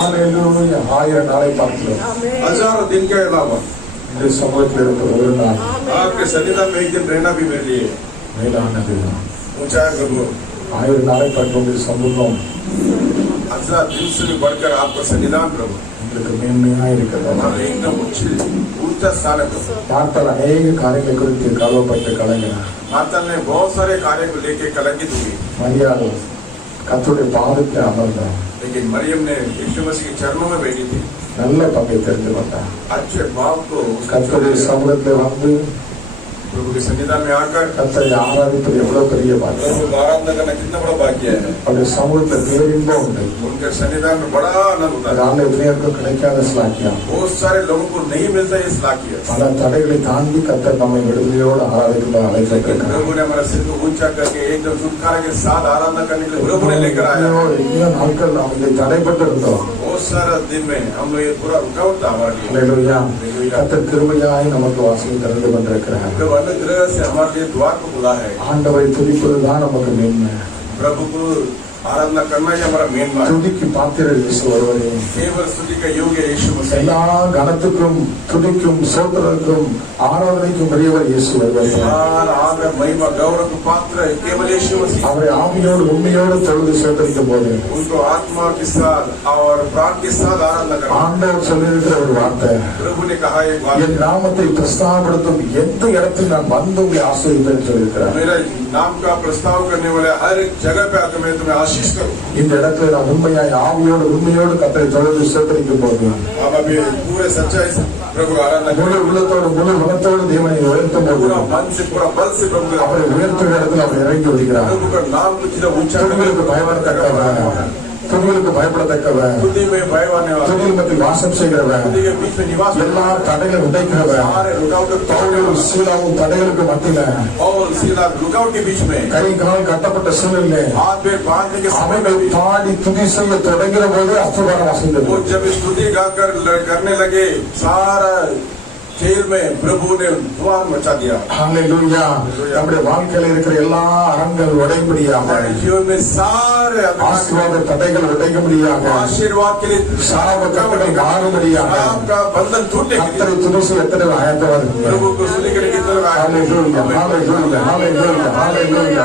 Hallelujah 1000 नाळे पार्कलो हजारों दिन के अलावा இந்த சமூகத்தில் இருக்கிற ஒரு நாள் आपके सन्निधान में एक दिन रहना भी मेरे लिए மேலானது ऊंचा है प्रभु। 1000 நாளை பார்க்கும் சமூகம் 1000 दिन से भी बढ़कर आपका सन्निधान प्रभु உங்களுக்கு மேன்மையா இருக்கிறது हमारे एकदम ऊंचा स्थान है प्रभु। மார்த்தாள் अनेक காரியங்களை குறித்து கவலைப்பட்டு கலங்கினார்। मार्ता ने बहुत सारे कार्य को लेकर कलंकित हुई, மரியாள் கர்த்தருடைய பாதத்தில் அமர்ந்தார்। लेकिन मरियम ने यीशु मसीह के चरणों में बैठी थी, நல்ல பங்கை தெரிந்து கொண்டார்। अच्छे भाव को கர்த்தருடைய சமூகத்தில் வந்து प्रभु के सन्निधान में आकर கர்த்தரை ஆராதிப்பது எவ்வளவு பெரிய பாக்கியம்। प्रभु को आराधना करना कितना बड़ा भाग्य है। அவருடைய சமூகத்தில் பேரின்பம் உண்டு। उनके सन्निधान में बड़ा आनंद होता है। நாளை எதிரியாருக்கு கிடைக்காத ஸ்லாக்கியம்। बहुत सारे लोगों को नहीं मिलता ये स्लाकिया। பல தடைகளை தாண்டி கர்த்தர் நம்மை விடுதலையோடு ஆராதிக்க அழைத்திருக்கிறார்। प्रभु ने हमारा सिर को ऊंचा करके एकदम छुटकारा के साथ आराधना करने के लिए प्रभु ने लेकर आया। इतने நாட்கள் நாம் இதை தடைப்பட்டு இருந்தோம்। बहुत सारा दिन में हम लोग ये पूरा रुकावट था हमारे लिए। हालेलुया கர்த்தர் கிருபையாய் நமக்கு வாசல் திறந்து கொண்டிருக்கிறார்। प्रभु अनुग्रह से हमारे लिए द्वार को खुला है। ஆண்டவரை துதிப்பதுதான் நமக்கு மேன்மை। प्रभु को आराधना करना ही हमारा मेन मार्ग। துதிக்கு பாத்திரர் இயேசு ஒருவரே। केवल स्तुति का योग्य यीशु मसीह। எல்லா கனத்துக்கும் துதிக்கும் ஸ்தோத்திரத்துக்கும் ஆராதனைக்கும் உரியவர் இயேசு ஒருவரே। सारा आदर महिमा गौरव को पात्र है केवल यीशु मसीह। அவரை ஆவியோடு உண்மையோடு தொழுது சேதரிக்கும் போது उनको आत्मा के साथ और प्राण के साथ आराधना करना। ஆண்டவர் சொல்லியிருக்கிற ஒரு வார்த்தை, प्रभु ने कहा एक बात, என் நாமத்தை பிரஸ்தாபப்படுத்தும் எந்த இடத்தில் நான் வந்து உங்களை ஆசீர்வதிப்பேன் சொல்லியிருக்கிறார்। मेरा नाम का प्रस्ताव करने वाले हर एक जगह पे आकर मैं तुम्हें आशीष करूं। இந்த இடத்துல நான் உண்மையாய் ஆவியோடு உண்மையோடு கர்த்தரை தொழுது சேதரிக்கும் போது हम अभी पूरे सच्चाई से प्रभु को आराधना முழு करें, உள்ளத்தோடு முழு மனத்தோடு தேவனை உயர்த்தும் போது पूरा मन से पूरा बल से प्रभु को அவரை உயர்த்துகிற இடத்துல அவர் இறங்கி வருகிறார்। प्रभु का नाम को जितना ऊंचा துணிகளுக்கு பயப்படத்தக்கவன், துணிகளுக்கு பயப்படத்தக்கவன், खुदी में भय आने वाला, துணிகள் மத்தியில் வாசம் செய்கிறவன், खुदी के बीच में निवास करने எல்லா தடைகளை உடைக்கிறவன், सारे रुकावट பவுலும் சீலாவும் தடைகளுக்கு மத்தியில और सीधा रुकावट के बीच में கை கால் கட்டப்பட்ட சூழ்நிலை हाथ पे बांधने के समय में அவர்கள் भी பாடி துதி செய்ய தொடங்கிற போது அஸ்திபாரம் அசைந்தது। वो जब स्तुति गाकर करने लगे सारा जेल में प्रभु ने धुआं मचा दिया। ஹல்லேலூயா நம்முடைய வாழ்க்கையில இருக்கிற எல்லா அரண்கள் உடையும்படியாக, हमारे जीवन में सारे ஆசீர்வாத தடைகள் உடைக்கும்படியாக, आशीर्वाद के लिए சாப கட்டுகள் மாறும்படியாக नाम का बंधन टूटने के लिए கர்த்தரை துதி செய்ய எத்தனை ஆயத்தமா இருக்கு। प्रभु को सुनने के लिए कितना ஹல்லேலூயா ஹல்லேலூயா ஹல்லேலூயா ஹல்லேலூயா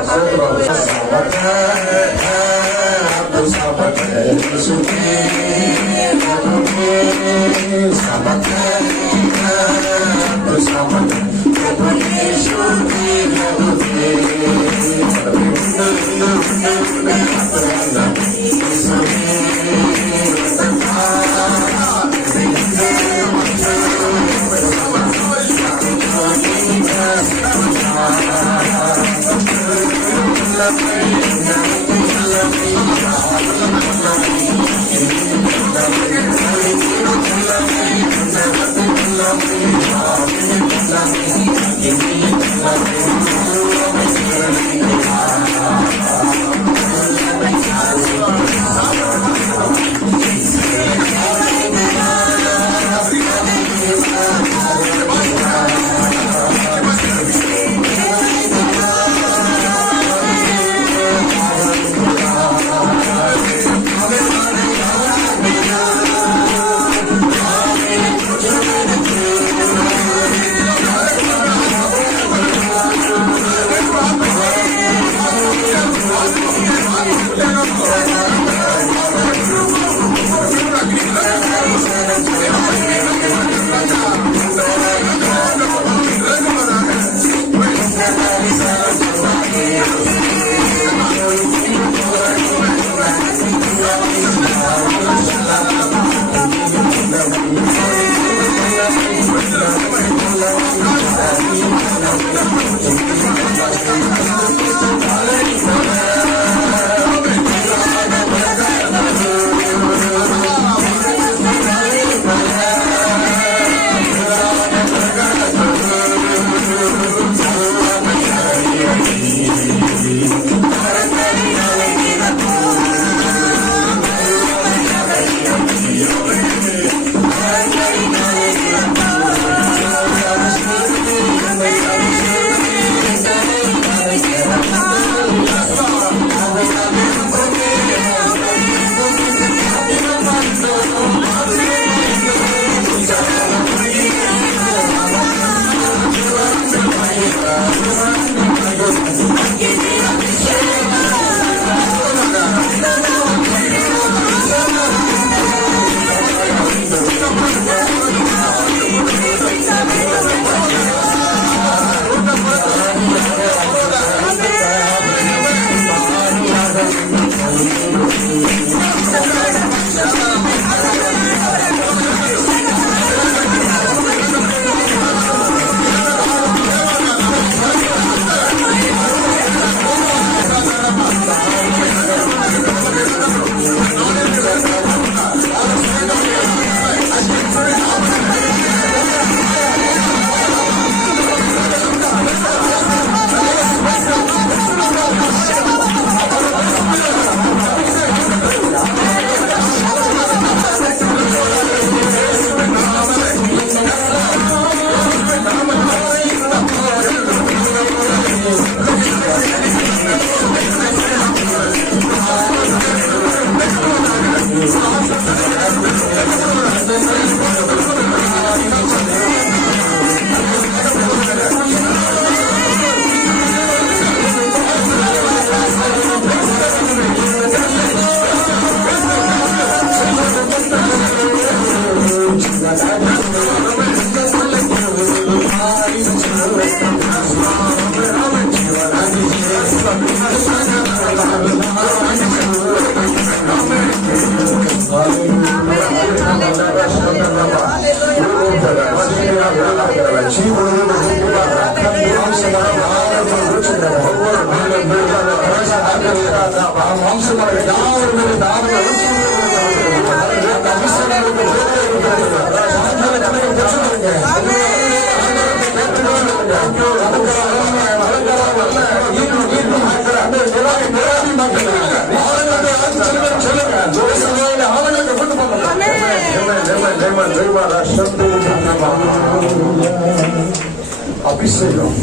அபிஷேகம்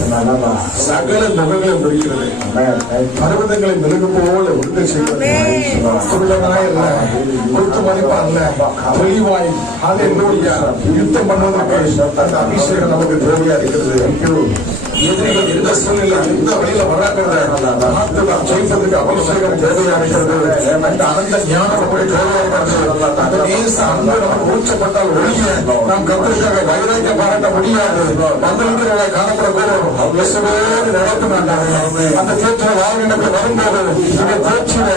சகல முகங்களை முடிக்கிறது, பர்வதங்களை மெழுகு போல உடுக்க செய்வது, குள்ளனாய் இல்ல, குத்து மதிப்பா இல்ல, தெளிவாய் ஹல்லேலூயா யுத்தம் பண்ணுவதற்கு அந்த அபிஷேகம் நமக்கு தேவையா இருக்கிறது. எதிரிகள் எந்த சூழ்நிலை எந்த வழியில வராங்கிறத ஜெயிப்பதற்கு அபிஷேகம் தேவையா இருக்கிறது. அந்த அனந்த ஞானம் நம்முடைய தேவையா இருக்கிறது. அந்த நேச அன்பு நமக்கு ஊற்றப்பட்டால் ஒழிய நாம் கர்த்தருக்காக வைராக்கியம் பாராட்ட முடியாது. வந்திருக்கிறவர்களை காணப்படக்கூடும் நடத்த மாட்டாங்க. அந்த தேற்ற வாழ்க்கை வரும்போது இதை தேற்றின,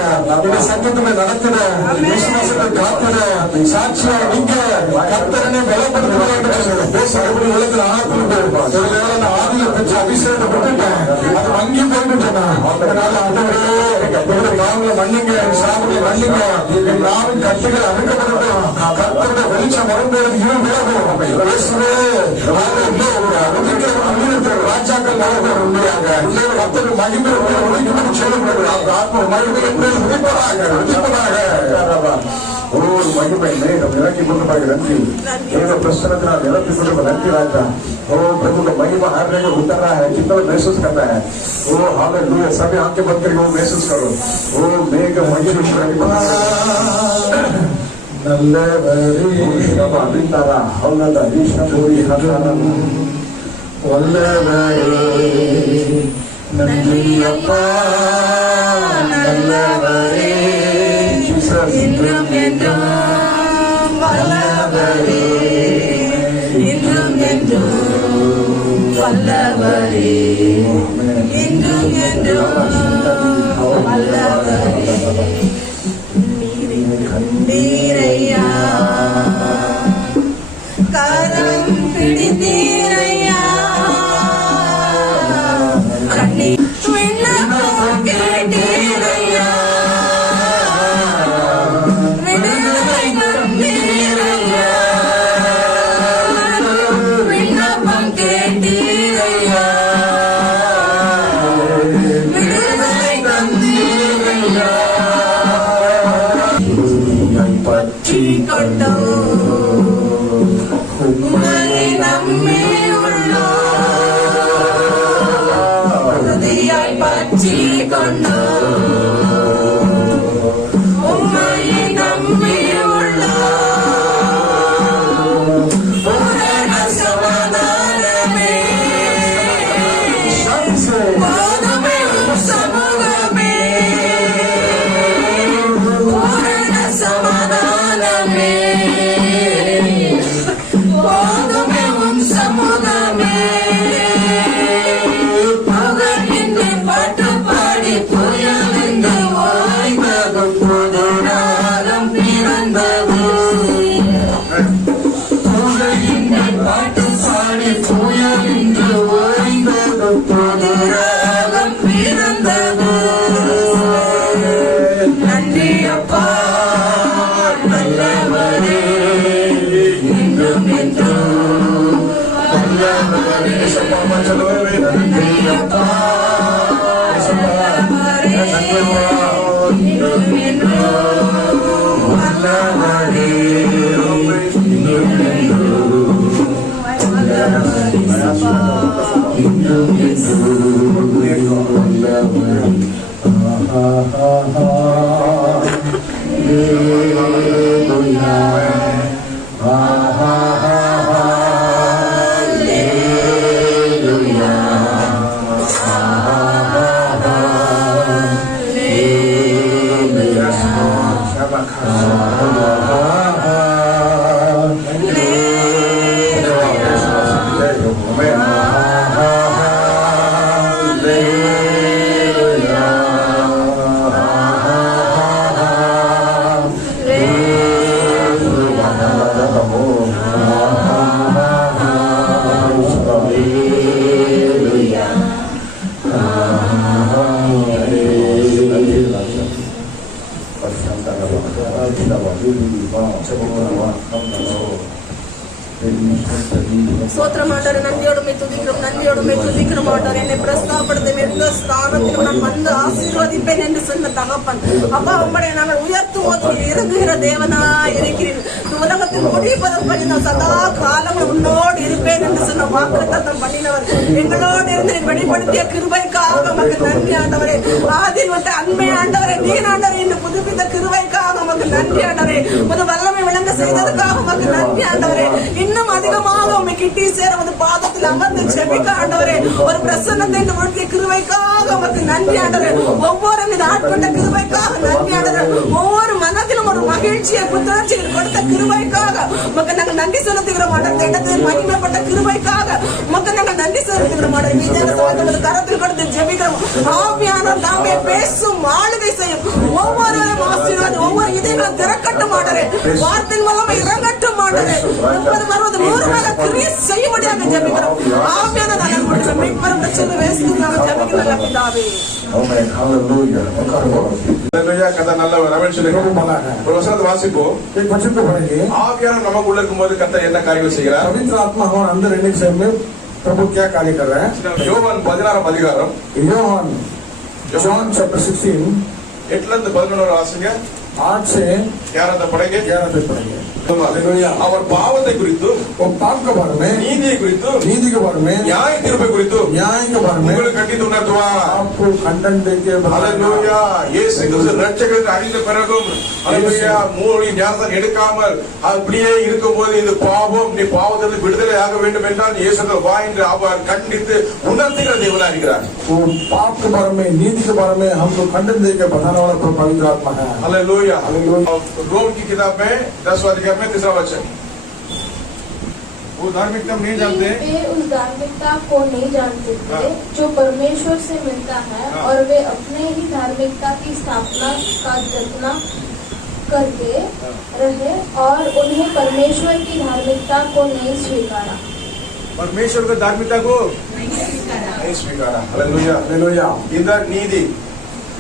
இதை சங்கத்தில நடத்தின, விசுவாசத்தை காத்தின சாட்சியா நீங்க கர்த்தரனை பலப்படுத்த பேசுறது உலகத்தில் ஆனத்தில் ஆதியில பெற்ற அபிஷேகத்தை விட்டுட்டேன், அது வங்கி போயிட்டு நாமளை மன்னிங்க, சாமியை மன்னிங்க, என் நாவின் கட்டுகள் அணுக்கப்படட்டும். கர்த்தருடைய வெளிச்சம் வரும்போது ராஜாக்கள் நடக்கிற உண்மையாக கர்த்தருக்கு மகிமை ஆத்ம மகிமை ஒரு மகிமை மேகம் இறக்கி கொண்டு நன்றி देव प्रसन्नता निरंतर को नंदी राजा। ओ प्रभु का महिमा हर जगह उतर रहा है, कितना महसूस करना है। ओ हालेलुया, सभी आंखें बंद करके वो महसूस करो। ओ मेघ महिमा நல்லவரே அப்படின்ட்டாரா? அவ்வளவுதான். ஈஸ்வரி ஹதாரம் வல்லவரே நன்றி அப்பா, நல்லவரே இன்றும் என்றும் வல்லவரே, இன்றும் என்றும் வல்லவரே, இன்றும் என்றும் வல்லவரே. கண்டீரையா, கரம் பிடித்தீரையா, கண்ணீர் விண்ணப்பம் கேட்டீரையா, விடுதலை தந்தீரையா, விண்ணப்பம் கேட்டீரையா, விடுதலை தந்தீரையா. பற்றி கொண்டோ உம்மை நம்பி உள்ளோ, உறுதியாய் பற்றி கொண்டோ உம்மை நம்பி உள்ளோ. சோத்திரம் ஆண்டவரே, நன்றியோடுமை துதிக்கிறோம் ஆண்டவரே. என்னை பிரஸ்தாபப்படுத்தும் எந்த ஸ்தானத்திலும் நான் வந்து ஆசீர்வதிப்பேன் என்று சொன்ன தகப்பன் அப்பா, உம்முடைய நாங்கள் உயர்த்தும் போது நீர் இறங்குகிற தேவனா இருக்கிறீர். இந்த உலகத்தில் முடிப்பதற்கு பண்ணி நான் சதா காலம் உன்னோடு இருப்பேன் என்று சொன்ன வாக்குத்தத்தம் பண்ணினவர் எங்களோடு இருந்து நீர் வெளிப்படுத்திய கிருபைக்காக உமக்கு நன்றி ஆண்டவரே. ஆதில் விட்ட அன்பை ஆண்டவரே, நீர் ஆண்டவரே இந்த புதுப்பித்த கிருபைக்காக உமக்கு நன்றி ஆண்டவரே. உமது வல்லமை விளங்க செய்ததற்காக உமக்கு நன்றி ஆண்டவரே. இன்னும் அதிகமாக உண்மை கிட்டி சேர வந்து பாதத்தில் அமர்ந்து ஜெபிக்க ஆண்டவரே. ஒரு பிரசன்னத்தை இந்த வாழ்க்கை கிருபைக்காக உமக்கு நன்றி ஆண்டவரே. ஒவ்வொரு மீது ஆட்கொண்ட கிருபைக்காக நன்றி ஆண்டவரே. ஒவ்வொரு மனதிலும் ஒரு மகிழ்ச்சியை புத்துணர்ச்சியை கொடுத்த கிருபைக்காக உமக்கு நாங்கள் நன்றி செலுத்துகிறோம் ஆண்டவரே. இடத்தில் மகிமைப்பட்ட கிருபைக்காக உமக்கு நாங்கள் நன்றி செலுத்துகிறோம் ஆண்டவரே. மீதான கரத்தில் கொடுத்து ஜெபிக்கிறோம். ஆவியானவர் தாமே பேசும், ஆளுகை செய்யும், ஒவ்வொருவரையும் ஆசீர்வாதம், ஒவ்வொரு இதயங்களும் திறக்கட்டும் ஆண்டவரே. வார்த்தையின் மூலம் இறங்கட்டும் ஆண்டவரே. 30, 60, 100 மேல கிரியை செய்யும்படியாக ஜெபிக்கிறோம். ஆவியானவர் நாங்கள் மீட்பரும் ரட்சகரும் இயேசுவின் ஜெபிக்கிறோம் பிதாவே. ஆமென். ஹalleluya. ஹalleluya. கதை நல்லவர். ரமேஷ் ஒரு வசனத்தை வாசிப்போம். एक वचन को पढ़ेंगे। ஆவியானவர் நமக்குள்ள இருக்கும்போது கர்த்தர் என்ன காரியங்கள் செய்கிறார்? पवित्र आत्मा हमारे अंदर रहने के समय प्रभु क्या कार्य कर रहा है? யோவான் 16 அதிகாரம் योहन जॉन चैप्टर 16 8 ல இருந்து 11 வாசிங்க. 8 से 11 पढ़ेंगे. 11 तक पढ़ेंगे। அவர் பாவத்தை குறித்தும் वो पाप के बारे में, நீதியை குறித்தும் नीति के बारे में, நியாய தீர்ப்பை குறித்தும் न्याय के बारे में உங்களுக்கு கண்டித்து உணர்த்துவார். आपको खंडन देके ஹalleluya. இயேசு கிறிஸ்து ரட்சகர் அறிந்த பிறகும் ஹalleluya மூடி ஞானத்தை எடுக்காமல் அப்படியே இருக்கும்போது இது பாவம், நீ பாவத்திலிருந்து விடுதலை ஆக வேண்டும் என்றால் இயேசுவின் வாயின்று அவர் கண்டித்து உணர்த்துகிற தேவனாக இருக்கிறார். वो पाप के बारे में, नीति के बारे में हमको खंडन देके बताने वाला तो पवित्र आत्मा है। हालेलुया. रोम की किताब में 10वां अध्याय में 3रा वचन, वो धार्मिकता नहीं जानते, वे उस धार्मिकता को नहीं जानते थे हाँ। जो परमेश्वर से मिलता है, हाँ। और वे अपने ही धार्मिकता की स्थापना का जतना करके रहे और उन्हें परमेश्वर की धार्मिकता को नहीं स्वीकारा। परमेश्वर की धार्मिकता को नहीं स्वीकारा. हालेलुया. हालेलुया। इधर नीति,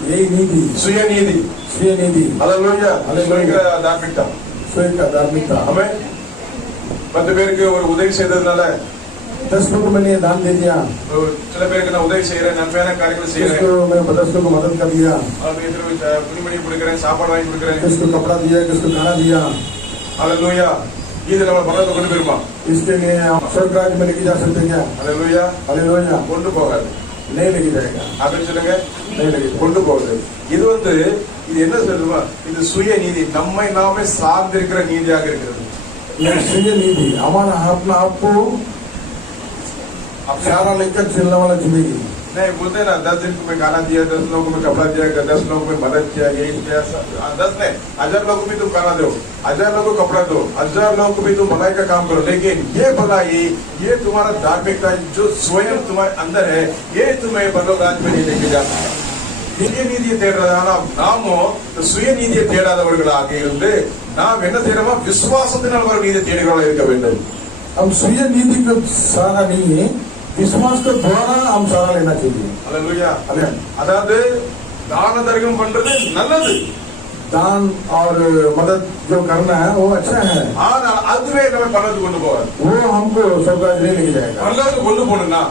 यही नीति, सुय नीति. स्वयं नीति, हालेलुया. हालेलुया. धार्मिकता स्वयं का धार्मिकता। हमें 10 பேருக்கு ஒரு உதவி செய்ததுனால 10 लोगों को मैंने दान दे दिया, சில பேருக்கு நான் உதவி செய்யறேன், நன்மையான காரியங்கள் செய்யறேன், किसको मैं 10 लोगों को मदद कर दिया, அவங்களுக்கு துணிமணி கொடுக்கிறேன், சாப்பாடு வாங்கி கொடுக்கிறேன். किसको कपड़ा दिया, किसको खाना दिया, हालेलुया. இது நம்ம பரலோகத்துக்கு கொண்டு போயிருமா? इसके लिए हम स्वर्ग राज्य में लेके जा सकते हैं क्या? हालेलुया. हालेलुया। கொண்டு போகாது. नहीं लेके जाएगा, அப்படின்னு சொல்லுங்க. नहीं लेके जाएगा। கொண்டு போகுது. இது இது என்ன சொல்லுமா? இது சுய நீதி, நம்மை நாமே சார்ந்திருக்கிற நீதியாக இருக்கிறது. ये स्वयं नीति, हमारा अपना आपको सहारा लेकर चलने वाला जिंदगी। नहीं बोलते ना 10 दिन को मैं खाना दिया, 10 लोगों को मैं कपड़ा दिया, 10 लोगों को मैं मदद किया, यही किया, 10 नहीं 1000 लोगों को भी तुम खाना दो, 1000 लोगों को कपड़ा दो, 1000 लोगों को भी तुम भलाई का काम करो, लेकिन ये भलाई, ये तुम्हारा धार्मिकता जो स्वयं तुम्हारे अंदर है, ये तुम्हें परलोक राज्य में नहीं लेके जाता है. நிதிய நீதியை தேடுறதான நாமோ சுய நீதியை தேடாதவர்களாக இருந்து நாம் என்ன செய்யறோமா? விசுவாசத்தினால் வரும் நீதியை தேடுகிறவர்களாக இருக்க வேண்டும். हम स्वयं नीति का सहारा नहीं है, विश्वास के द्वारा हम सहारा लेना चाहिए। அல்லேலூயா. अमेन। அதாவது தான தர்மம் பண்றது நல்லது, दान और मदद जो करना है वो अच्छा है, ஆனால் அதுவே நம்ம பரலோகத்துக்கு கொண்டு போவாது. वो हमको स्वर्गराज नहीं लेके जाएगा। பரலோகத்துக்கு கொண்டு போகணும்னா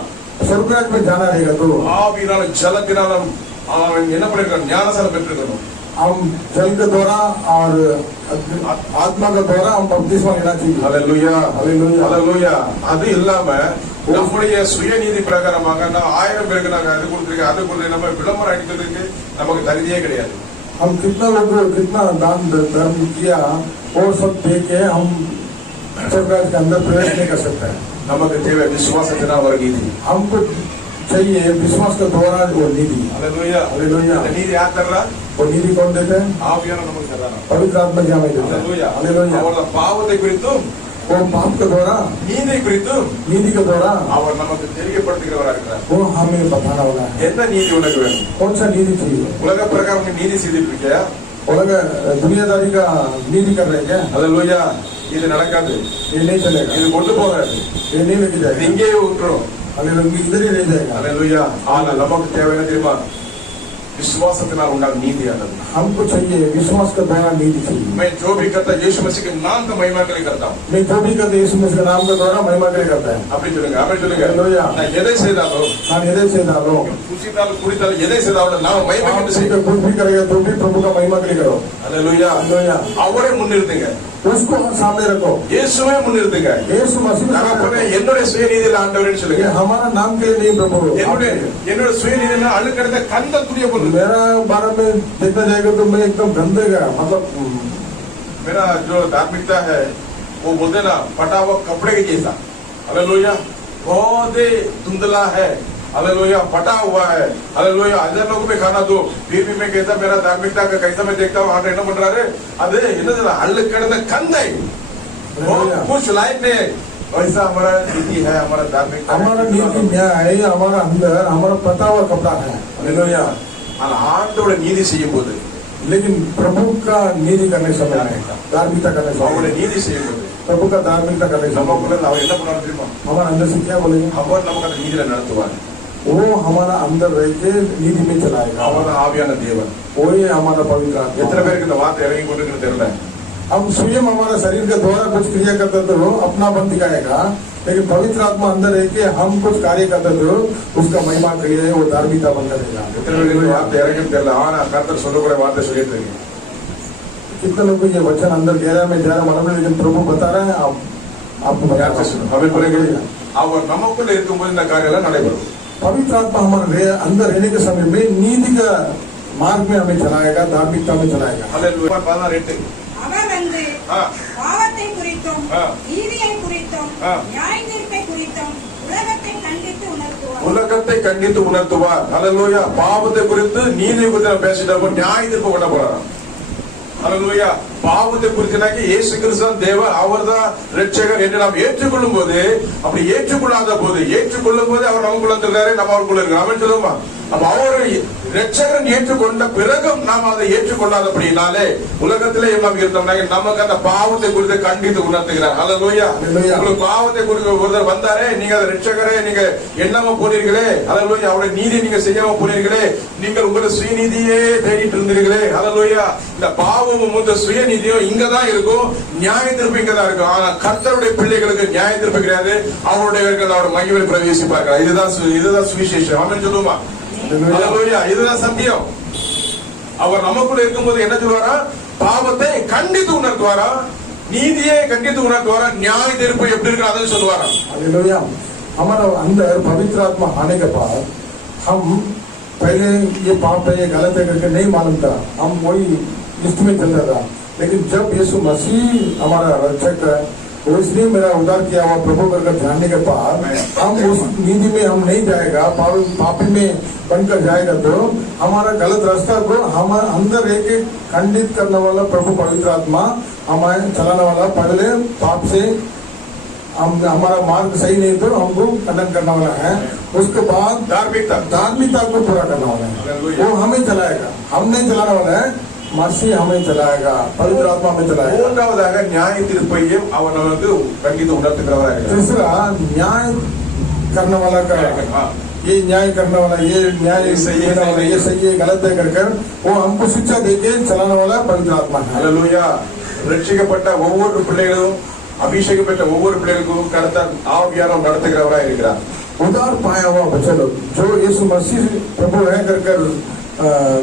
स्वर्गराज में जाना रहेगा तो ஆவியினாலும் ஜலத்தினாலும் அவன் என்ன பண்ணிருக்கான்? ஞானசாரம் பெற்றிருக்கணும். हम जल के द्वारा और आत्मा के द्वारा हम बपतिस्मा लेना चाहिए। அல்லேலூயா. हालेलुया। அல்லேலூயா. அது இல்லாம நம்முடைய சுயநீதி பிரகாரமாக நான் 1000 பேருக்கு நாங்க அது கொடுத்துருக்கேன், அது கொடுத்து நம்ம விளம்பரம் அடிக்கிறதுக்கு நமக்கு தகுதியே கிடையாது. हम कितना लोग कितना दान धर्म किया वो सब दे के हम स्वर्गराज के अंदर प्रवेश नहीं कर सकते हैं। நமக்கு தேவை விசுவாசத்தினால் வர நீதி. हमको चाहिए विश्वास के द्वारा वो नीति। அல்லேலூயா. हालेलुया। இந்த நீதி யார் தர்றா? वो नीति कौन देते हैं? ஆவியான நமக்கு தர்றாங்க. पवित्र आत्मा जी हमें देते हैं। அல்லேலூயா. हालेलुया। அவரோட பாவத்தை குறித்தும் वो पाप के द्वारा, நீதியை குறித்தும் नीति के द्वारा அவர் நமக்கு தெரியப்படுத்துகிறவராக இருக்கிறார். वो हमें बताने वाला है। என்ன நீதி உனக்கு வேணும்? कौन सा नीति चाहिए? உலக பிரகாரம் நீ நீதி செய்துட்டு இருக்கியா? अलग दुनियादारी का नीति कर रहे हैं क्या? அல்லேலூயா. இது நடக்காது, ये नहीं चलेगा, இது கொண்டு போகாது, ये नहीं लेके இது जाएगा। இங்கேயே விட்டுரும். हालेलुया। इधर ही रह जाएगा। அல்லேலூயா. ஆனா நமக்கு தேவை என்ன தெரியுமா? விசுவாசத்தினால் உண்டான நீதியானது. हमको चाहिए विश्वास के द्वारा नीति चाहिए। मैं जो भी करता यीशु मसीह के नाम का महिमा के लिए करता हूँ. मैं जो भी करते यीशु मसीह के नाम के द्वारा महिमा के लिए करता है। அப்படி சொல்லுங்க, அப்படி சொல்லுங்க. Hallelujah. நான் எதை செய்தாலும், நான் எதை செய்தாலும், குசித்தாலும் குடித்தாலும் எதை செய்தாலும் நான் महिमा के लिए आप कुछ भी करेगा तो भी प्रभु का महिमा के लिए करो। हालेलुया. हालेलुया. அவரை முன்னிறுத்துங்க, उसको सामने रखो, இயேசுவை முன்னிறுத்துங்க. यीशु मसीह தகப்பனே, என்னுடைய சுயநீதியில் ஆண்டவரேன்னு சொல்லுங்க. ये हमारा नाम के लिए नहीं प्रभु, என்னுடைய சுயநீதியில் அழுக்கடைந்த கந்த துணியை போடுங்க. मेरा बारे में देखना जाएगा तो मैं एकदम गंदेगा, मतलब मेरा जो धार्मिकता है वो बोलते ना फटा हुआ कपड़े के जैसा. हालेलुया. बहुत ही धुंधला है. हालेलुया. फटा हुआ है. हालेलुया. 1000 लोगों में खाना दो, फिर भी मैं कहता मेरा धार्मिकता का कैसा मैं देखता हूँ ஆண்டவர் என்ன பண்றாரு, அது என்னது அழுக்கடைந்த கந்தை. कुछ लाइफ में वैसा हमारा नीति है, हमारा धार्मिक, हमारा नीति न्याय है, हमारा अंदर हमारा पता हुआ कपड़ा है। हालेलुया. ஆனா ஆண்டவரோட நீதி செய்யும் போது, लेकिन प्रभु का नीति करने समय में, धार्मिकता करने அவருடைய समय, நீதி செய்யும் போது प्रभु का धार्मिकता करने समय நமக்குள்ள அவர் என்ன பண்ணுவாரு தெரியுமா? हमारा अंदर से क्या बोलेंगे, அவர் நமக்கு அந்த நீதியில நடத்துவார். वो हमारा अंदर रह के नीति में चलाएगा, அவர் தான் ஆவியான தேவன். वही हमारा पवित्र எத்தனை आत्मा। பேருக்கு இந்த வார்த்தை இறங்கி கொண்டிருக்குன்னு தெரியல. हम स्वयं हमारा शरीर के द्वारा कुछ क्रिया करते तो अपनापन दिखाएगा, लेकिन पवित्र आत्मा अंदर रह के हम कुछ कार्य करते तो उसका महिमा क्रिया है, वो धार्मिकता बन करेगा। எத்தனை பேருக்கு இந்த வார்த்தை இறங்கின்னு தெரியல. ஆனா கர்த்தர் சொல்லக்கூடிய வார்த்தை சொல்லிட்டு இருக்கீங்க. कितने लोग को ये वचन अंदर गहरा में जा रहा मालूम नहीं, लेकिन प्रभु बता रहे हैं, आपको बता யார் रहा சொல்லணும்? हूं। அவர் பிறகு அவர் நமக்குள்ள இருக்கும்போது இந்த காரியம் எல்லாம் நடைபெறும். पवित्र आत्मा हमारे अंदर रहने के समय में नीति का मार्ग में हमें चलाएगा, धार्मिकता में चलाएगा। ஹல்லேலூயா. 16:8. அவர் வந்து ஆ. பாவத்தை குறித்தும் ஆ. நீதியை குறித்தும் ஆ. நியாய தீர்ப்பை குறித்தும் உலகத்தை கண்டித்து உணர்த்துவார். உலகத்தை கண்டித்து உணர்த்துவார். ஹல்லேலூயா. பாவத்தை குறித்து நீதி குறித்து நம்ம பேசிட்டப்போ நியாய தீர்ப்பு பண்ண போறாராம். ஹல்லேலூயா. பாவத்தை குறித்துனாக்கி இயேசு கிறிஸ்து தேவன், அவர்தான் ரட்சகர் என்று நாம் ஏற்றுக்கொள்ளும் போது, அப்படி ஏற்றுக்கொள்ளாத போது, ஏற்றுக்கொள்ளும் போது அவர் நமக்குள்ள இருக்கிறாரு, நம்ம அவருக்குள்ள இருக்கிறோம். அவன் சொல்லுமா, அப்ப அவர் ரட்சகன் ஏற்றுக்கொண்ட பிறகும் நாம் அதை ஏற்றுக்கொள்ளாதபடினாலே உலகத்திலே நாம் இருந்தோம்னா நமக்கு அந்த பாவத்தை குறித்து கண்டித்து உணர்த்துகிறார். ஹல்லேலூயா. உங்களுக்கு பாவத்தை குறித்து ஒருத்தர் வந்தாரே, நீங்க அதை ரட்சகரே நீங்க எண்ணாம போனீர்களே, ஹல்லேலூயா, அவருடைய நீதி நீங்க செய்யாம போனீர்களே, நீங்கள் உங்களுடைய சுயநீதியே தேடிட்டு இருந்தீர்களே, ஹல்லேலூயா. இந்த பாவமும் இந்த சுயநீதியும் இங்கதான் இருக்கும், நியாய தீர்ப்பு இங்கதான் இருக்கும். ஆனா கர்த்தருடைய பிள்ளைகளுக்கு நியாய தீர்ப்பு கிடையாது, அவருடைய மகிமையில் பிரவேசிப்பார்கள். இதுதான் சுவிசேஷம். ஆமென் சொல்லுமா? ஹல்லேலூயா. இதுதான் சத்தியம். அவர் நமக்குள்ள இருக்கும்போது என்ன சொல்வாரா, பாவத்தை கண்டித்து உணர்த்துவாரா, நீதியை கண்டித்து உணர்த்துவாரா, நியாய தீர்ப்பு எப்படி இருக்கு அதை சொல்லுவாரா. हालेलुया। हमारा अंदर पवित्र आत्मा आने के बाद हम पहले ये पाप है, ये गलत है करके नहीं मालूम था, हम वही लिस्ट में चलता था, लेकिन जब यीशु मसीह हमारा रक्षक है, वो इसलिए मेरा उद्धार किया हुआ प्रभु कर जानने के बाद हम उस नीति में हम नहीं जाएगा, पापी में बनकर जाएगा तो हमारा गलत रास्ता को हम अंदर एक खंडित करने वाला प्रभु पवित्र आत्मा हमारे चलाने वाला, पहले पाप से हम हमारा मार्ग सही नहीं तो हमको खंडन करने वाला है, उसके बाद धार्मिकता को पूरा करने वाला है, वो हमें चलाएगा, हम नहीं चलाने वाला है, मसीह हमें चलाएगा, पवित्र आत्मा हमें चलाएगा। மூன்றாவதாக நியாய தீர்ப்பையும் அவர் நமக்கு கண்டித்து உணர்த்துகிறவராக இருக்கிறார். तीसरा न्याय करने वाला का, ये न्याय करने वाला, ये न्याय देने वाला, ये सही है गलत है कर वो हमको शिक्षा देके चलाने वाला पवित्र आत्मा है। ஹல்லேலூயா. ரட்சிக்கப்பட்ட ஒவ்வொரு பிள்ளைகளும், அபிஷேகம் பெற்ற ஒவ்வொரு பிள்ளைகளுக்கும் கர்த்தர் ஆவியானவர் நடத்துகிறவராக இருக்கிறார். उद्धार पाया हुआ बच्चा लोग जो यीशु मसीह प्रभु है कर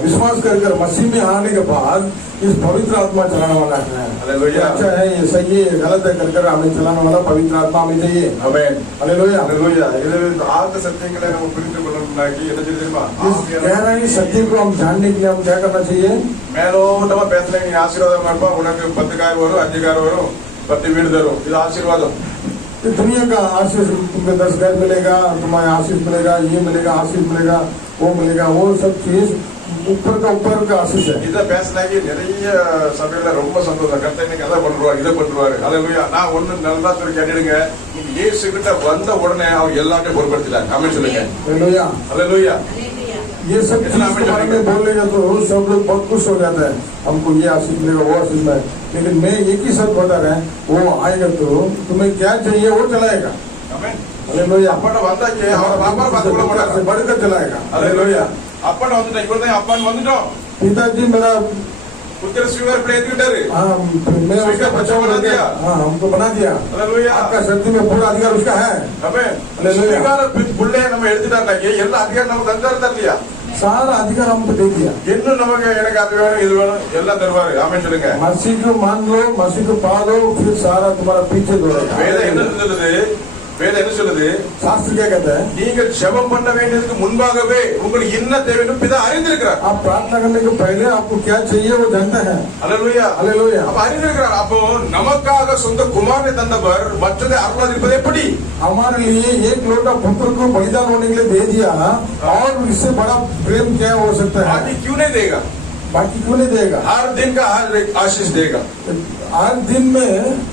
विश्वास कर मसीह में आने के बाद इस पवित्र आत्मा चलाने वाला है। हालेलुया. अच्छा है, ये सही है गलत है कर हमें चलाने वाला पवित्र आत्मा हमें चाहिए। ஆமென். हालेलुया। ஹல்லேலூயா. இது ஆழ்ந்த சத்தியங்களை நம்ம புரிந்து கொள்ளணும்னாக்கி என்ன தெரியுமா, इस गहराई सत्य को हम जानने के लिए हम क्या करना चाहिए, மேலோட்டமா பேசல நீ ஆசீர்வாதமா இருப்பா, உனக்கு 10 கார் வரும், 5 கார் வரும், 10 வீடு தரும், இது ஆசீர்வாதம். ये दुनिया का आशीष, तुमको 10 घर मिलेगा, तुम्हारे आशीष मिलेगा, ये मिलेगा, आशीष मिलेगा, वो मिलेगा, वो सब चीज ऊपर का आशीष है। இதை பேசினாக்கி நிறைய சபையில ரொம்ப சந்தோஷம், கர்த்தர் இன்னைக்கு அதை பண்றாரு, இதை பண்றாரு. ஹல்லேலூயா. நான் ஒண்ணு நல்லா சொல்லி கேட்டுடுங்க, நீங்க இயேசு கிட்ட வந்த உடனே அவர் எல்லாத்தையும் பொறுப்படுத்திட்டாங்க. ஆமென் சொல்லுங்க. हालेलुया। ஹல்லேலூயா. ये सब चीज के बारे में बोलेगा तो सब लोग बहुत खुश हो जाते हैं, हमको ये आशीष मिलेगा, वो आशीष मिलेगा, लेकिन मैं एक ही शब्द बता रहे हैं, वो आएगा तो तुम्हें क्या चाहिए वो चलाएगा। ஆமென். हालेलुया। அப்பட வந்தாக்கி அவர் பாப்பா பார்த்து கூட மாட்டாங்க, बढ़कर चलाएगा। ஹல்லேலூயா. அப்பன் வந்துட்டோம், இவர்தான் அப்பன் வந்துட்டோம். पिताजी मेरा पुत्र स्वीकार पर ஏத்துக்கிட்டாரு. मेरा उसका बच्चा बना दिया, हमको बना दिया। हालेलुया. आपका शक्ति में पूरा अधिकार उसका है। ஆமென். हालेलुया. ஸ்வீகார புள்ளே நம்ம எடுத்துட்டாங்க, எல்லா அதிகாரம் நமக்கு தந்தாரு இல்லையா? सारा अधिकार हमको दे दिया। இன்னும் நமக்கு எனக்கு அது வேணும் இது வேணும் எல்லாம் தருவாரு. ஆமென் சொல்லுங்க. मसीह को मान लो, मसीह को पा लो, फिर सारा तुम्हारा पीछे दौड़ेगा। வேதம் என்ன சொல்லுது? வேதம் என்ன சொல்லுது? शास्त्र क्या कहता है? நீங்கள் ஜெபம் பண்ண வேண்டியதுக்கு முன்பாகவே உங்களுக்கு என்ன தேவைன்னு பிதா அறிந்திருக்கிறார். आप प्रार्थना करने के पहले आपको क्या चाहिए वो जानता है। ஹalleluya. हालेलुया। அப்ப அறிந்திருக்கிறார். அப்போ நமக்காக சொந்த குமாரனை தந்தவர் மற்றதை அருளாதிருப்பது எப்படி? हमारे लिए एक लोटा पुत्र को बलिदान होने के लिए दे दिया, और इससे बड़ा प्रेम क्या हो सकता है? बाकी क्यों नहीं देगा? बाकी क्यों नहीं देगा? हर दिन का हर एक आशीष देगा. हर दिन में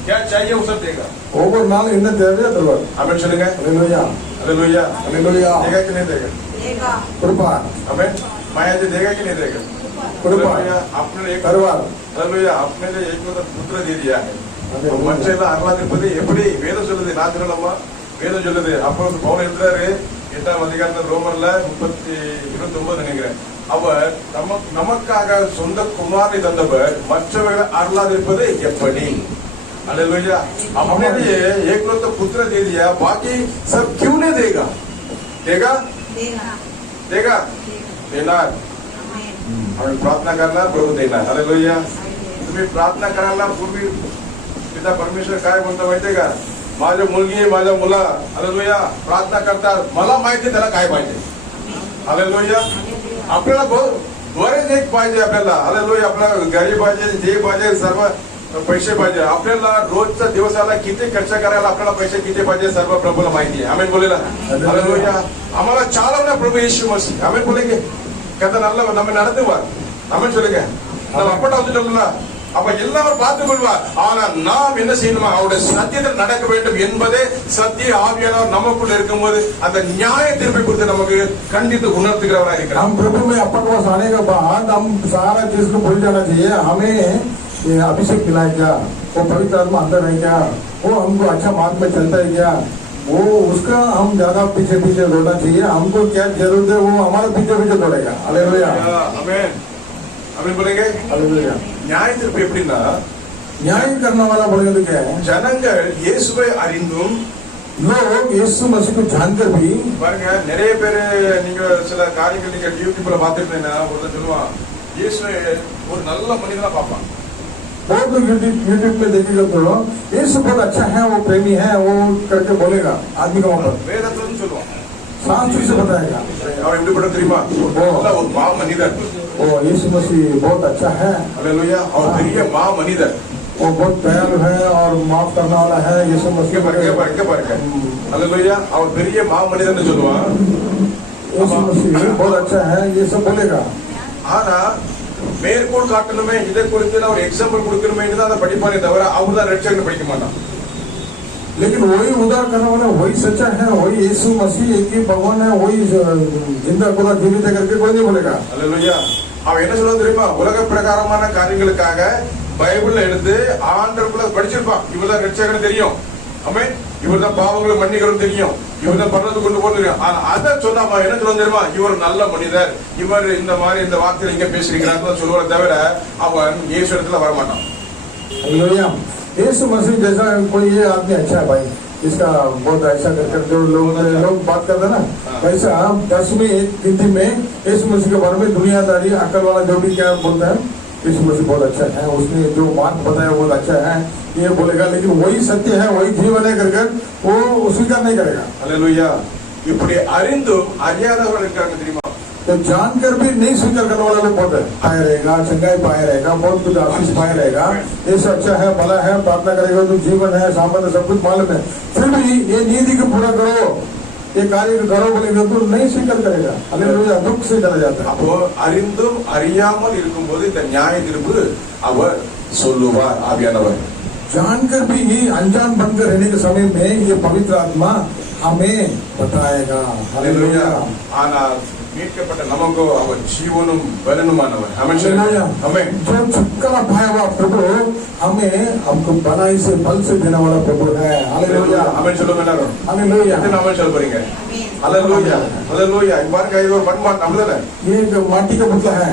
क्या चाहिए वो सब देगा. ஒவ்வொரு நாளும் என்ன தேவையோ தருவார்। ஆமென் சொல்லுங்க. हालेलुया। हालेलुया. हालेलुया। देगा कि नहीं देगा? देगा। कृपा। आमेन. माया जी देगा कि नहीं देगा? कृपा। हालेलुया. आपने एक தருவார்। हालेलुया. आपने जो एक पुत्र दे दिया है. மற்றெல்லாம் அருளாதிருப்பது எப்படி? வேதம் சொல்லுது. நான் சொல்லலாமா? வேதம் சொல்லுது. அப்போ பவுல் எழுதுறாரு 8ஆம் அதிகாரத்துல ரோமர்ல 29 நினைக்கிறேன். அவர் நமக்காக சொந்த குமாரனை தந்தவர் மற்றவர்களை அருளாதிருப்பது எப்படி? हालेलुया. हमने लिए एक लोग तो पुत्र दे दिया, बाकी सब क्यों नहीं देगा? देगा देगा। देगा देना. आमेन। हमें प्रार्थना करना, प्रभु देना. हालेलुया. तुम्ही प्रार्थना करायला पूर्वी पिता परमेश्वर काय बोलतो माहितीये का? माझ्या मुलगी माझ्या मुला हालेलुया प्रार्थना करतात, मला माहिती त्याला काय पाहिजे. हालेलुया. आपल्याला बरेच एक पाहिजे आपल्याला. हालेलुया. आपल्याला गाडी पाहिजे, जे पाहिजे सर्व पैसे पाहिजे. आपल्याला रोजचा दिवसाला किती खर्च करायला आपल्याला पैसे किती पाहिजे सर्व प्रभूला माहिती आहे. आमेन बोलेला. हालेलुया. आम्हाला चालवना प्रभू येशू मसीह. आमेन बोलेंगे. கத்த நல்ல நம்ம நடத்துவார். ஆமென் சொல்லுங்க. நம்ம அப்பட்ட வந்துட்டோம்ல, அப்ப எல்லாரும் பார்த்து கொள்வார். ஆனா நாம் என்ன செய்யணுமா? அவருடைய சத்தியத்தில் நடக்க வேண்டும் என்பதே சத்திய ஆவியானவர் நமக்குள்ள இருக்கும்போது அந்த நியாய தீர்ப்பை குறித்து நமக்கு கண்டித்து உணர்த்துகிறவராக இருக்கிறார். हम प्रभु में अपने पास आने के बाद हम सारा चीज को भूल जाना चाहिए। हमें ये अभिषेक मिला है क्या? वो पवित्र आत्मा अंदर है क्या? वो हमको अच्छा मार्ग में चलता है क्या? वो उसका हम ज्यादा पीछे पीछे दौड़ना चाहिए। हमको क्या जरूरत है वो हमारे पीछे पीछे दौड़ेगा। हालेलुया। आमेन. आमेन बोलेंगे. हालेलुया। நியாய தீர்ப்பு எப்படின்னா, न्याय करने वाला बोलेगा तो क्या है? ஜனங்கள் இயேசுவை அறிந்தும் लोग यीशु मसीह को जानकर भी, பாருங்க நிறைய பேரு நீங்க சில காரியங்கள் நீங்க யூடியூப்ல பாத்துருந்தீங்கன்னா ஒருத்தர் சொல்லுவான் இயேசுவை ஒரு நல்ல மனிதனா பார்ப்பான். बहुत लोग यूट्यूब में देखेगा तो यीशु बहुत अच्छा है, वो प्रेमी है, वो करके बोलेगा आदमी का वहां வேதத்துல இருந்து சொல்லுவான். शास्त्र से बताएगा அவன் எப்படி பட்ட தெரியுமா? நல்ல ஒரு மா மனிதர். वो यीशु मसीह बहुत अच्छा है, हालेलुया. அவர் பெரிய மா மனிதர். वो बहुत दयालु है और माफ करने वाला है। यीशु मसीह பாருங்க हालेलुया. அவர் பெரிய மா மனிதர்னு சொல்லுவான். यीशु मसीह बहुत अच्छा है, ये सब बोलेगा। ஆனா மேற்கோள் காட்டணுமே, இதை குறித்து ஒரு எக்ஸாம்பிள் கொடுக்கணுமே தான் அதை படிப்பானே தவிர அவர் தான் ரட்சகனை படிக்க மாட்டான். लेकिन वही उद्धार करने वाला वही सच्चा है, वही यीशु मसीह एक ही भगवान है, वही जिंदा खुदा जीवित है करके कोई नहीं बोलेगा। हालेलुया. அவன் என்ன சொல்லுவான் தெரியுமா? உலக பிரகாரமான காரியங்களுக்காக பைபிள்ல எடுத்து ஆண்டவருக்குள்ள படிச்சிருப்பான். இவர்தான் ரட்சகன்னு தெரியும். ஆமென். இவர்தான் பாவங்களை மன்னிக்கிறோம் தெரியும். இவர்தான் பரலோகத்துக்கு கொண்டு போறது தெரியும். ஆனா அதை சொல்லாம என்ன சொல்லுவான் தெரியுமா? இவர் நல்ல மனிதர், இவர் இந்த மாதிரி இந்த வார்த்தையில இங்க பேசுறீங்கன்னு சொல்லுவார தவிர அவன் இயேசு இடத்துல வரமாட்டான். हालेलुया। यीशु मसीह जैसा कोई ये आदमी अच्छा है भाई, इसका बहुत ऐसा कर जो लोग बात करते हैं ना, वैसा 10वीं गिनती में यीशु मसीह के बारे में दुनियादारी अकल वाला जो भी क्या बोलता है, यीशु मसीह बहुत अच्छा है, उसने जो बात बताया बहुत अच्छा है, ये बोलेगा। लेकिन वही सत्य है, वही जीवन है कर वो स्वीकार नहीं करेगा। हालेलुया. இப்படி அறிந்தும் அறியாதவர்கள் இருக்காங்க தெரியுமா? तो जानकर भी नहीं स्वीकार करने वाला लोग बहुत है। पाया रहेगा, चंगाई पाया रहेगा, बहुत कुछ आशीष पाया रहेगा, ये सब अच्छा है, भला है, प्रार्थना करेगा तो जीवन है, सामर्थ्य सब कुछ मालूम है, फिर भी ये नीति को पूरा करो, ये कार्य करो बोलेगा तो नहीं स्वीकार करेगा। हालेलुया। दुख से चला जाता है। அப்போ அறிந்தும் அறியாமல் இருக்கும்போது இந்த நியாய தீர்ப்பு அவர் சொல்லுவார் ஆவியானவர். जानकर भी अनजान बनकर रहने के समय में ये पवित्र आत्मा हमें बताएगा। हालेलुया. ஆனால் மீட்கப்பட்ட நமக்கு அவர் ஜீவனும் பலனுமானவர். ஆமென். ஆமென். जो छुटकारा पाया हुआ प्रभु हमें हमको बनाई से बल से देने वाला प्रभु है। हालेलुया. ஆமென் சொல்லுங்க எல்லாரும். हालेलुया. எத்தனை ஆமென் சொல்ல போறீங்க? आमेन। அல்லேலூயா அல்லேலூயா. இங்க பாருங்க, இது ஒரு மண்பாண்டம் அப்படிதானே? ये एक माटी का पुतला है.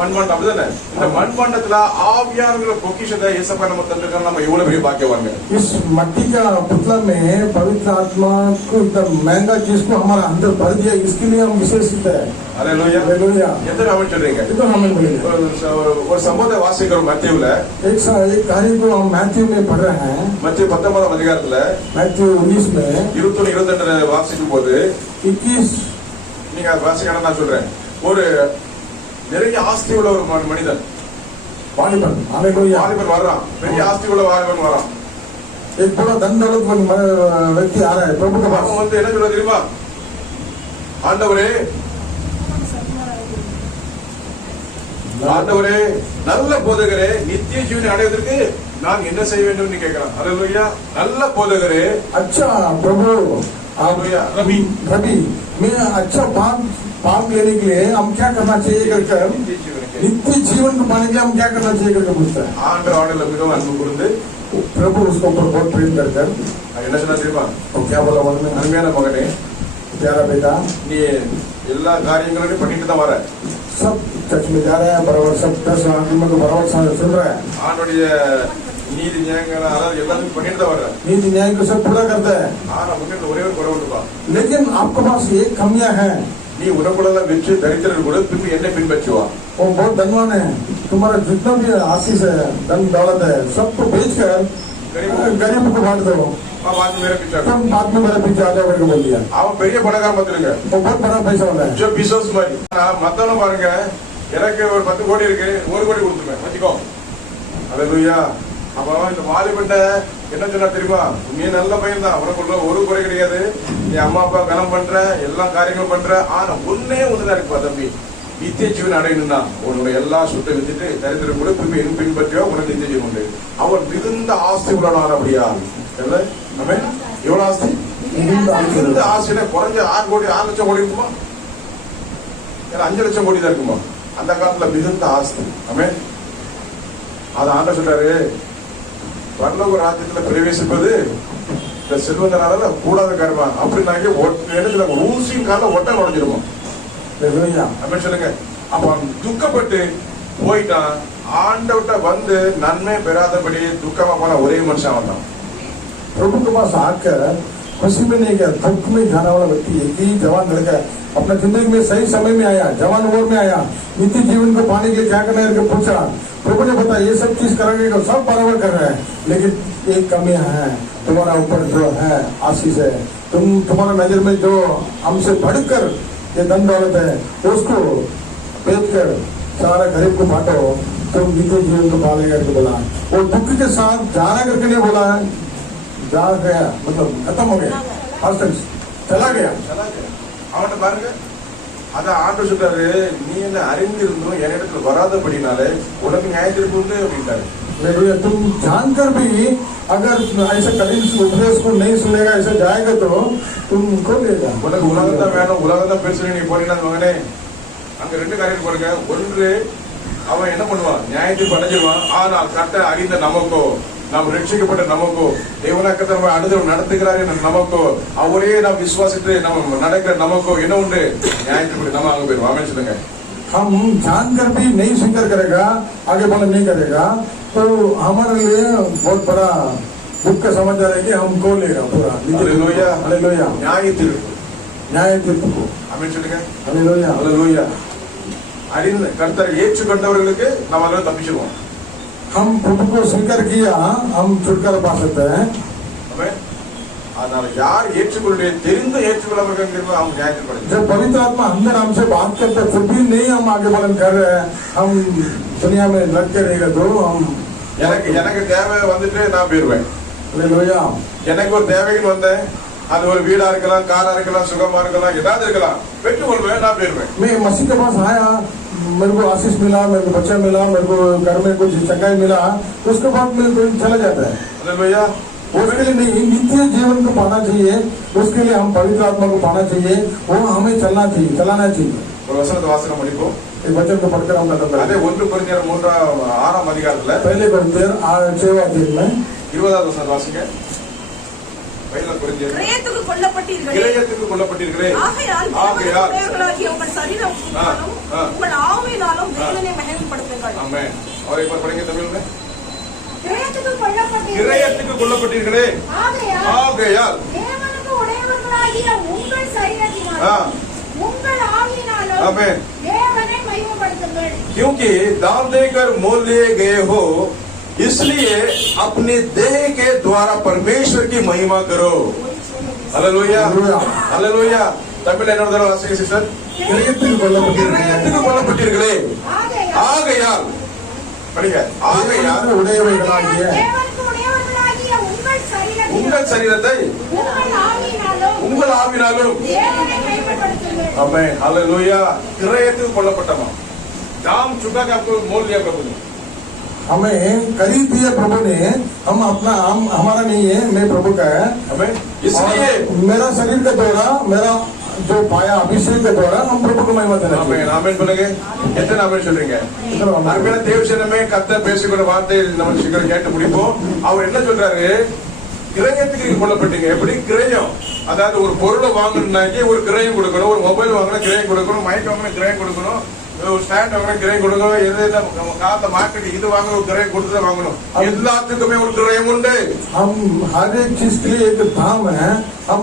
மண்பாண்டம் அப்படிதானே? இந்த மண்பாண்டத்துல ஆவியானவருடைய பொக்கிஷத்தை இயேசுப்பா நம்ம தந்திருக்காங்க. நம்ம எவ்வளவு பெரிய பாக்கியவான்ங்க. इस मट्टी का पुतला में पवित्र आत्मा को इतना महंगा चीज को हमारा अंदर भर दिया, इसके लिए हम विशेषित है. அல்லேலூயா हालेलुया. எத்தனை ஆமென் சொல்றீங்க? तो हमें मिलेगा. ஒரு சம்பவத்தை வாசிக்கிறோம் மத்தேயுல. एक कार्य को हम मैथ्यू में पढ़ रहे हैं. மத்தேயு 19ஆம் அதிகாரத்துல मैथ्यू 19 में 21-22 வாசிக்கும் போது 21 நீங்க அது வாசிக்கணும் நான் சொல்றேன். ஒரு நிறைய ஆஸ்தி உள்ள ஒரு மனிதன் वालिबन. हालेलुया. வாலிபன் வர்றான். பெரிய ஆஸ்தி உள்ள வாலிபன் வர்றான். एक बड़ा धन दौलत व्यक्ति आ रहा है प्रभु के पास. அவன் வந்து என்ன சொல்ல தெரியுமா? ஆண்டவரே ஆண்டவரே நல்ல போதகரே, நித்திய ஜீவனை அடைவதற்கு நான் என்ன செய்ய வேண்டும் கேட்கிறான். அல்லேலூயா. நல்ல போதகரே, अच्छा प्रभु आप அல்லேலூயா. ரபி रवि मैं अच्छा पाप लेने के लिए हम क्या करना चाहिए करके நித்திய ஜீவனுக்கு नित्य जीवन को पाने के लिए हम क्या करना चाहिए करके पूछता है. ஆண்டவர் அவனில் மிகவும் அன்பு கூர்ந்து प्रभु उसको ऊपर बहुत प्रेम करते हैं. என்ன சொன்னா தெரியுமா? तो क्या बोला बोलने அருமையான மகனே, प्यारा बेटा நீ எல்லா காரியங்களையும் பண்ணிட்டு தான் வர. सब चर्च में जा रहे हैं बराबर, सब 10 आदमी को बराबर सुन रहे हैं. ஆண்டுடைய நீதி நியாயங்கள் அதாவது எல்லாமே பண்ணிட்டு தான் வர. नीति न्याय को सब पूरा करता है. ஆனா முன்னிட்டு ஒரே ஒரு குறை உண்டுப்பா. लेकिन आपके पास एक कमियां हैं. நீ உனக்குள்ளதான் வச்சு தரித்திரர் கூட திரும்பி என்ன பின்பற்றுவா. वो बहुत धनवान है. तुम्हारा जितना भी आशीष है, धन दौलत है, सबको बेचकर गरीब को बांट दो. பாத்து மேல பிச்சை. तुम बाद में मेरे पीछे आ जाओ करके बोल दिया. அவன் பெரிய பணக்காரன் பார்த்துருங்க. वो बहुत बड़ा पैसा वाला है. जो பிசினஸ் மாதிரி. மத்தவன பாருங்க, எனக்கு ஒரு 10 கோடி இருக்கு, 1 கோடி கொடுத்துருவேன் வச்சுக்கோ. அல்லேலூயா. அப்போ இந்த வாலிபன்ட்ட என்ன சொன்னா தெரியுமா? நீ நல்ல பையன் தான், உனக்குள்ள ஒரு குறை கிடையாது, நீ அம்மா அப்பா கனம் பண்ற, எல்லா காரியங்களும் பண்ற, ஆனா ஒன்னே ஒண்ணுதான் இருக்குப்பா தம்பி, நித்திய ஜீவன் அடையணும்னா உன்னுடைய எல்லா சொத்தை வித்துட்டு தரித்திரம் கூட திரும்பி என் பின்பற்றியோ உனக்கு நித்திய ஜீவன் உண்டு. அவன் மிகுந்த ஆஸ்தி உள்ளவனான அப்படியா? எவ்வளவு ஆஸ்தி? மிகுந்த ஆஸ்தியில குறைஞ்ச 6 கோடி 6 லட்சம் கோடி இருக்குமா? 5 லட்சம் கோடி தான் இருக்குமா? அந்த காலத்துல மிகுந்த ஆஸ்தி. ஆமென். அது ஆண்டவர் சொல்றாரு, பரலோக ராஜ்யத்துல பிரவேசிப்பது இந்த செல்வந்தனால கூடாத காரியமா அப்படின்னாங்க. என்ன ஊசியின் கால ஒட்ட நுழைஞ்சிருமா? அப்படின்னு சொல்லுங்க. அப்ப துக்கப்பட்டு போயிட்டான். ஆண்டவர்கிட்ட வந்து நன்மை பெறாதபடி துக்கமா போன ஒரே மனுஷன் அவன் தான். प्रभु के पास आकर खुशी में नहीं गया, दुख में जाने वाला व्यक्ति एक ही जवान लड़का अपना जिंदगी में सही समय में आया, जवान उम्र में आया, नित्य जीवन को पाने के लिए क्या करना है करके पूछा. प्रभु ने बताया ये सब चीज करेंगे तो सब बराबर कर रहे हैं, लेकिन एक कमी है, तुम्हारा ऊपर जो है आशीष है, तुम्हारा नजर में जो हमसे बढ़कर ये धन दौलत है उसको बेच कर सारा गरीब को बांटो, तुम नित्य जीवन को पालेगा करके बोला. वो दुख के साथ जाना करके नहीं बोला है, जा गया मतलब खत्म हो गया, चला गया. அவன் பாருங்க, அதான் ஆண்டு சொல்றாரு, நீ என்ன அறிந்திருந்தும் என்னிடத்துல வராதபடினாலே உனக்கு நியாயத்திற்கு உண்டு அப்படின்ட்டாரு. तुम जानकर भी अगर ऐसा कठिन उपदेश को नहीं सुनेगा, ऐसा जाएगा तो तुमको लेगा. உனக்கு உலகம் தான் வேணும், உலகம் தான் பேசுறேன் நீ போனீங்கன்னா மகனே, அங்க 2 காரியம் பாருங்க. ஒன்று, அவன் என்ன பண்ணுவான்? நியாயத்தில் அடைஞ்சிருவான். ஆனால் கட்ட அறிந்த நமக்கோ, நாம் ரட்சிக்கப்பட்ட நமக்கோ, தேவனாக்கத்தை நம்ம அடுத்த நடத்துகிறார் நமக்கோ, அவரே நாம் விசுவாசித்து நம்ம நடக்கிற நமக்கோ என்ன உண்டு? நியாயத்தின்படி நம்ம அங்க போயிருவோம். ஆமென் சொல்லுங்க. हम जानकर भी नहीं स्वीकार करेगा, आगे बढ़ना नहीं करेगा, तो हमारे लिए बहुत बड़ा दुख का समाचार है कि हमको लेगा पूरा. हालेलुया. हालेलुया. न्याय तीर्ப்பு. न्याय तीर्ப்பு को. ஆமென் சொல்லுங்க. हालेलुया. हालेलुया. அறிந்த கர்த்தரை ஏற்றுக்கொண்டவர்களுக்கு நம்ம அதில் தப்பிச்சிருவோம். हम प्रभु को स्वीकार किया, हम छुटकारा पा सकते हैं. ஆமென். அதனால யார் ஏற்றுக்கொள்ளவே தெரிந்து ஏற்றுக்கொள்ளாமல் அவங்க நியாயத்தில் படுது. जब पवित्र आत्मा अंदर हमसे बात करते हैं फिर भी नहीं हम आगे बढ़न कर रहे हैं, हम दुनिया में लग के रहेगा तो हम எனக்கு தேவை வந்துட்டு நான் போயிருவேன். हालेलुया. எனக்கு ஒரு தேவைன்னு வந்தேன், அது ஒரு வீடா இருக்கலாம், காரா இருக்கலாம், சுகமா இருக்கலாம், ஏதாவது இருக்கலாம், பெற்றுக்கொள்வேன், நான் போயிருவேன். मैं मसीह के पास आया, मेरे को आशीष मिला, मेरे को बच्चा मिला, मेरे को घर में कुछ चंगाई मिला, उसके बाद मेरे को चला जाता है. हालेलुया. उसके लिए नहीं, नित्य जीवन को पाना चाहिए, उसके लिए हम पवित्र आत्मा को पाना चाहिए, वो हमें चलना चाहिए, चलाना चाहिए. ஒரு வசனத்தை வாசனம் படிப்போம். एक वचन को पढ़कर हम खत्म அதே करेंगे. 1 கொரிந்தியர் 6ஆம் அதிகாரத்துல पहले कोरिन्थियर 6वां अध्याय में 20வது வசனம் வாசிங்க. பைபிள்ல புரிஞ்சு கிரயத்துக்கு கொல்லப்பட்டீர்களே கிரயத்துக்கு கொல்லப்பட்டீர்களே ஆகையால் ஆகையால் தேவனுடையவர்களாகிய உங்கள் சரீரத்தினாலும் உங்கள் ஆவியினாலும் தேவனை மகிமைப்படுத்துங்கள். ஆமென். और एक बार पढ़ेंगे तमिल में கிரயத்துக்கு கொல்லப்பட்டீர்களே கிரயத்துக்கு கொல்லப்பட்டீர்களே ஆகையால் ஆகையால் தேவனுக்கு உடையவர்களாகிய உங்கள் சரீரத்தினாலும் உங்கள் ஆவியினாலும் ஆமென். தேவனை மகிமைப்படுத்துங்கள். क्योंकि दाम देकर मोल लिए गए हो इसलिए अपने देह के द्वारा परमेश्वर की महिमा करो. Hallelujah hallelujah. तमिल என்ன தடவை வாசிங்க சிஸ்டர். கிரயத்துக்கு கொல்லப்பட்டீர்களே கிரயத்துக்கு கொல்லப்பட்டீர்களே ஆகையால் ஆகையால் படிங்க ஆகையால் உடையவைகளாகிய தேவனுக்கு உடையவர்களாகிய உங்கள் சரீரத்தை உங்கள் ஆவியினாலும் உங்கள் ஆவினாலும் தேவனை மகிமைப்படுத்துங்கள். Amen hallelujah. கிரயத்துக்கு கொல்லப்பட்டமா दाम चुका के आपको मोल लिया प्रभु ने. हमें खरीद दिया प्रभु ने. हम अपना हम हमारा नहीं है, मैं प्रभु का है. हमें इसलिए और मेरा शरीर के द्वारा मेरा जो पाया अभिषेक के द्वारा हम प्रभु को महिमा देना आमेन आमेन बोलेंगे. எத்தனை ஆமென் சொல்றீங்க? அருமையான தேவசனமே கர்த்தர் பேசிக்கிற வார்த்தை நம்ம சீக்கிரம் கேட்டு முடிப்போம். அவர் என்ன சொல்றாரு? கிரயத்துக்கு கொல்லப்பட்டீங்க. எப்படி கிரயம்? அதாவது ஒரு பொருளை வாங்கணும்னாக்கி ஒரு கிரயம் கொடுக்கணும், ஒரு மொபைல் வாங்கினா கிரயம் கொடுக்கணும், மைக் வாங்கினா கிரயம் கொடுக்கணும், ஒரு ஸ்டாண்ட் வாங்கினா கிரயம் கொடுக்கணும், எது நம்ம காத்த மார்க்கெட் இது வாங்க ஒரு கிரயம் கொடுத்து வாங்கணும். எல்லாத்துக்குமே ஒரு கிரயம் உண்டு. हम हर एक चीज के लिए एक दाम है. हम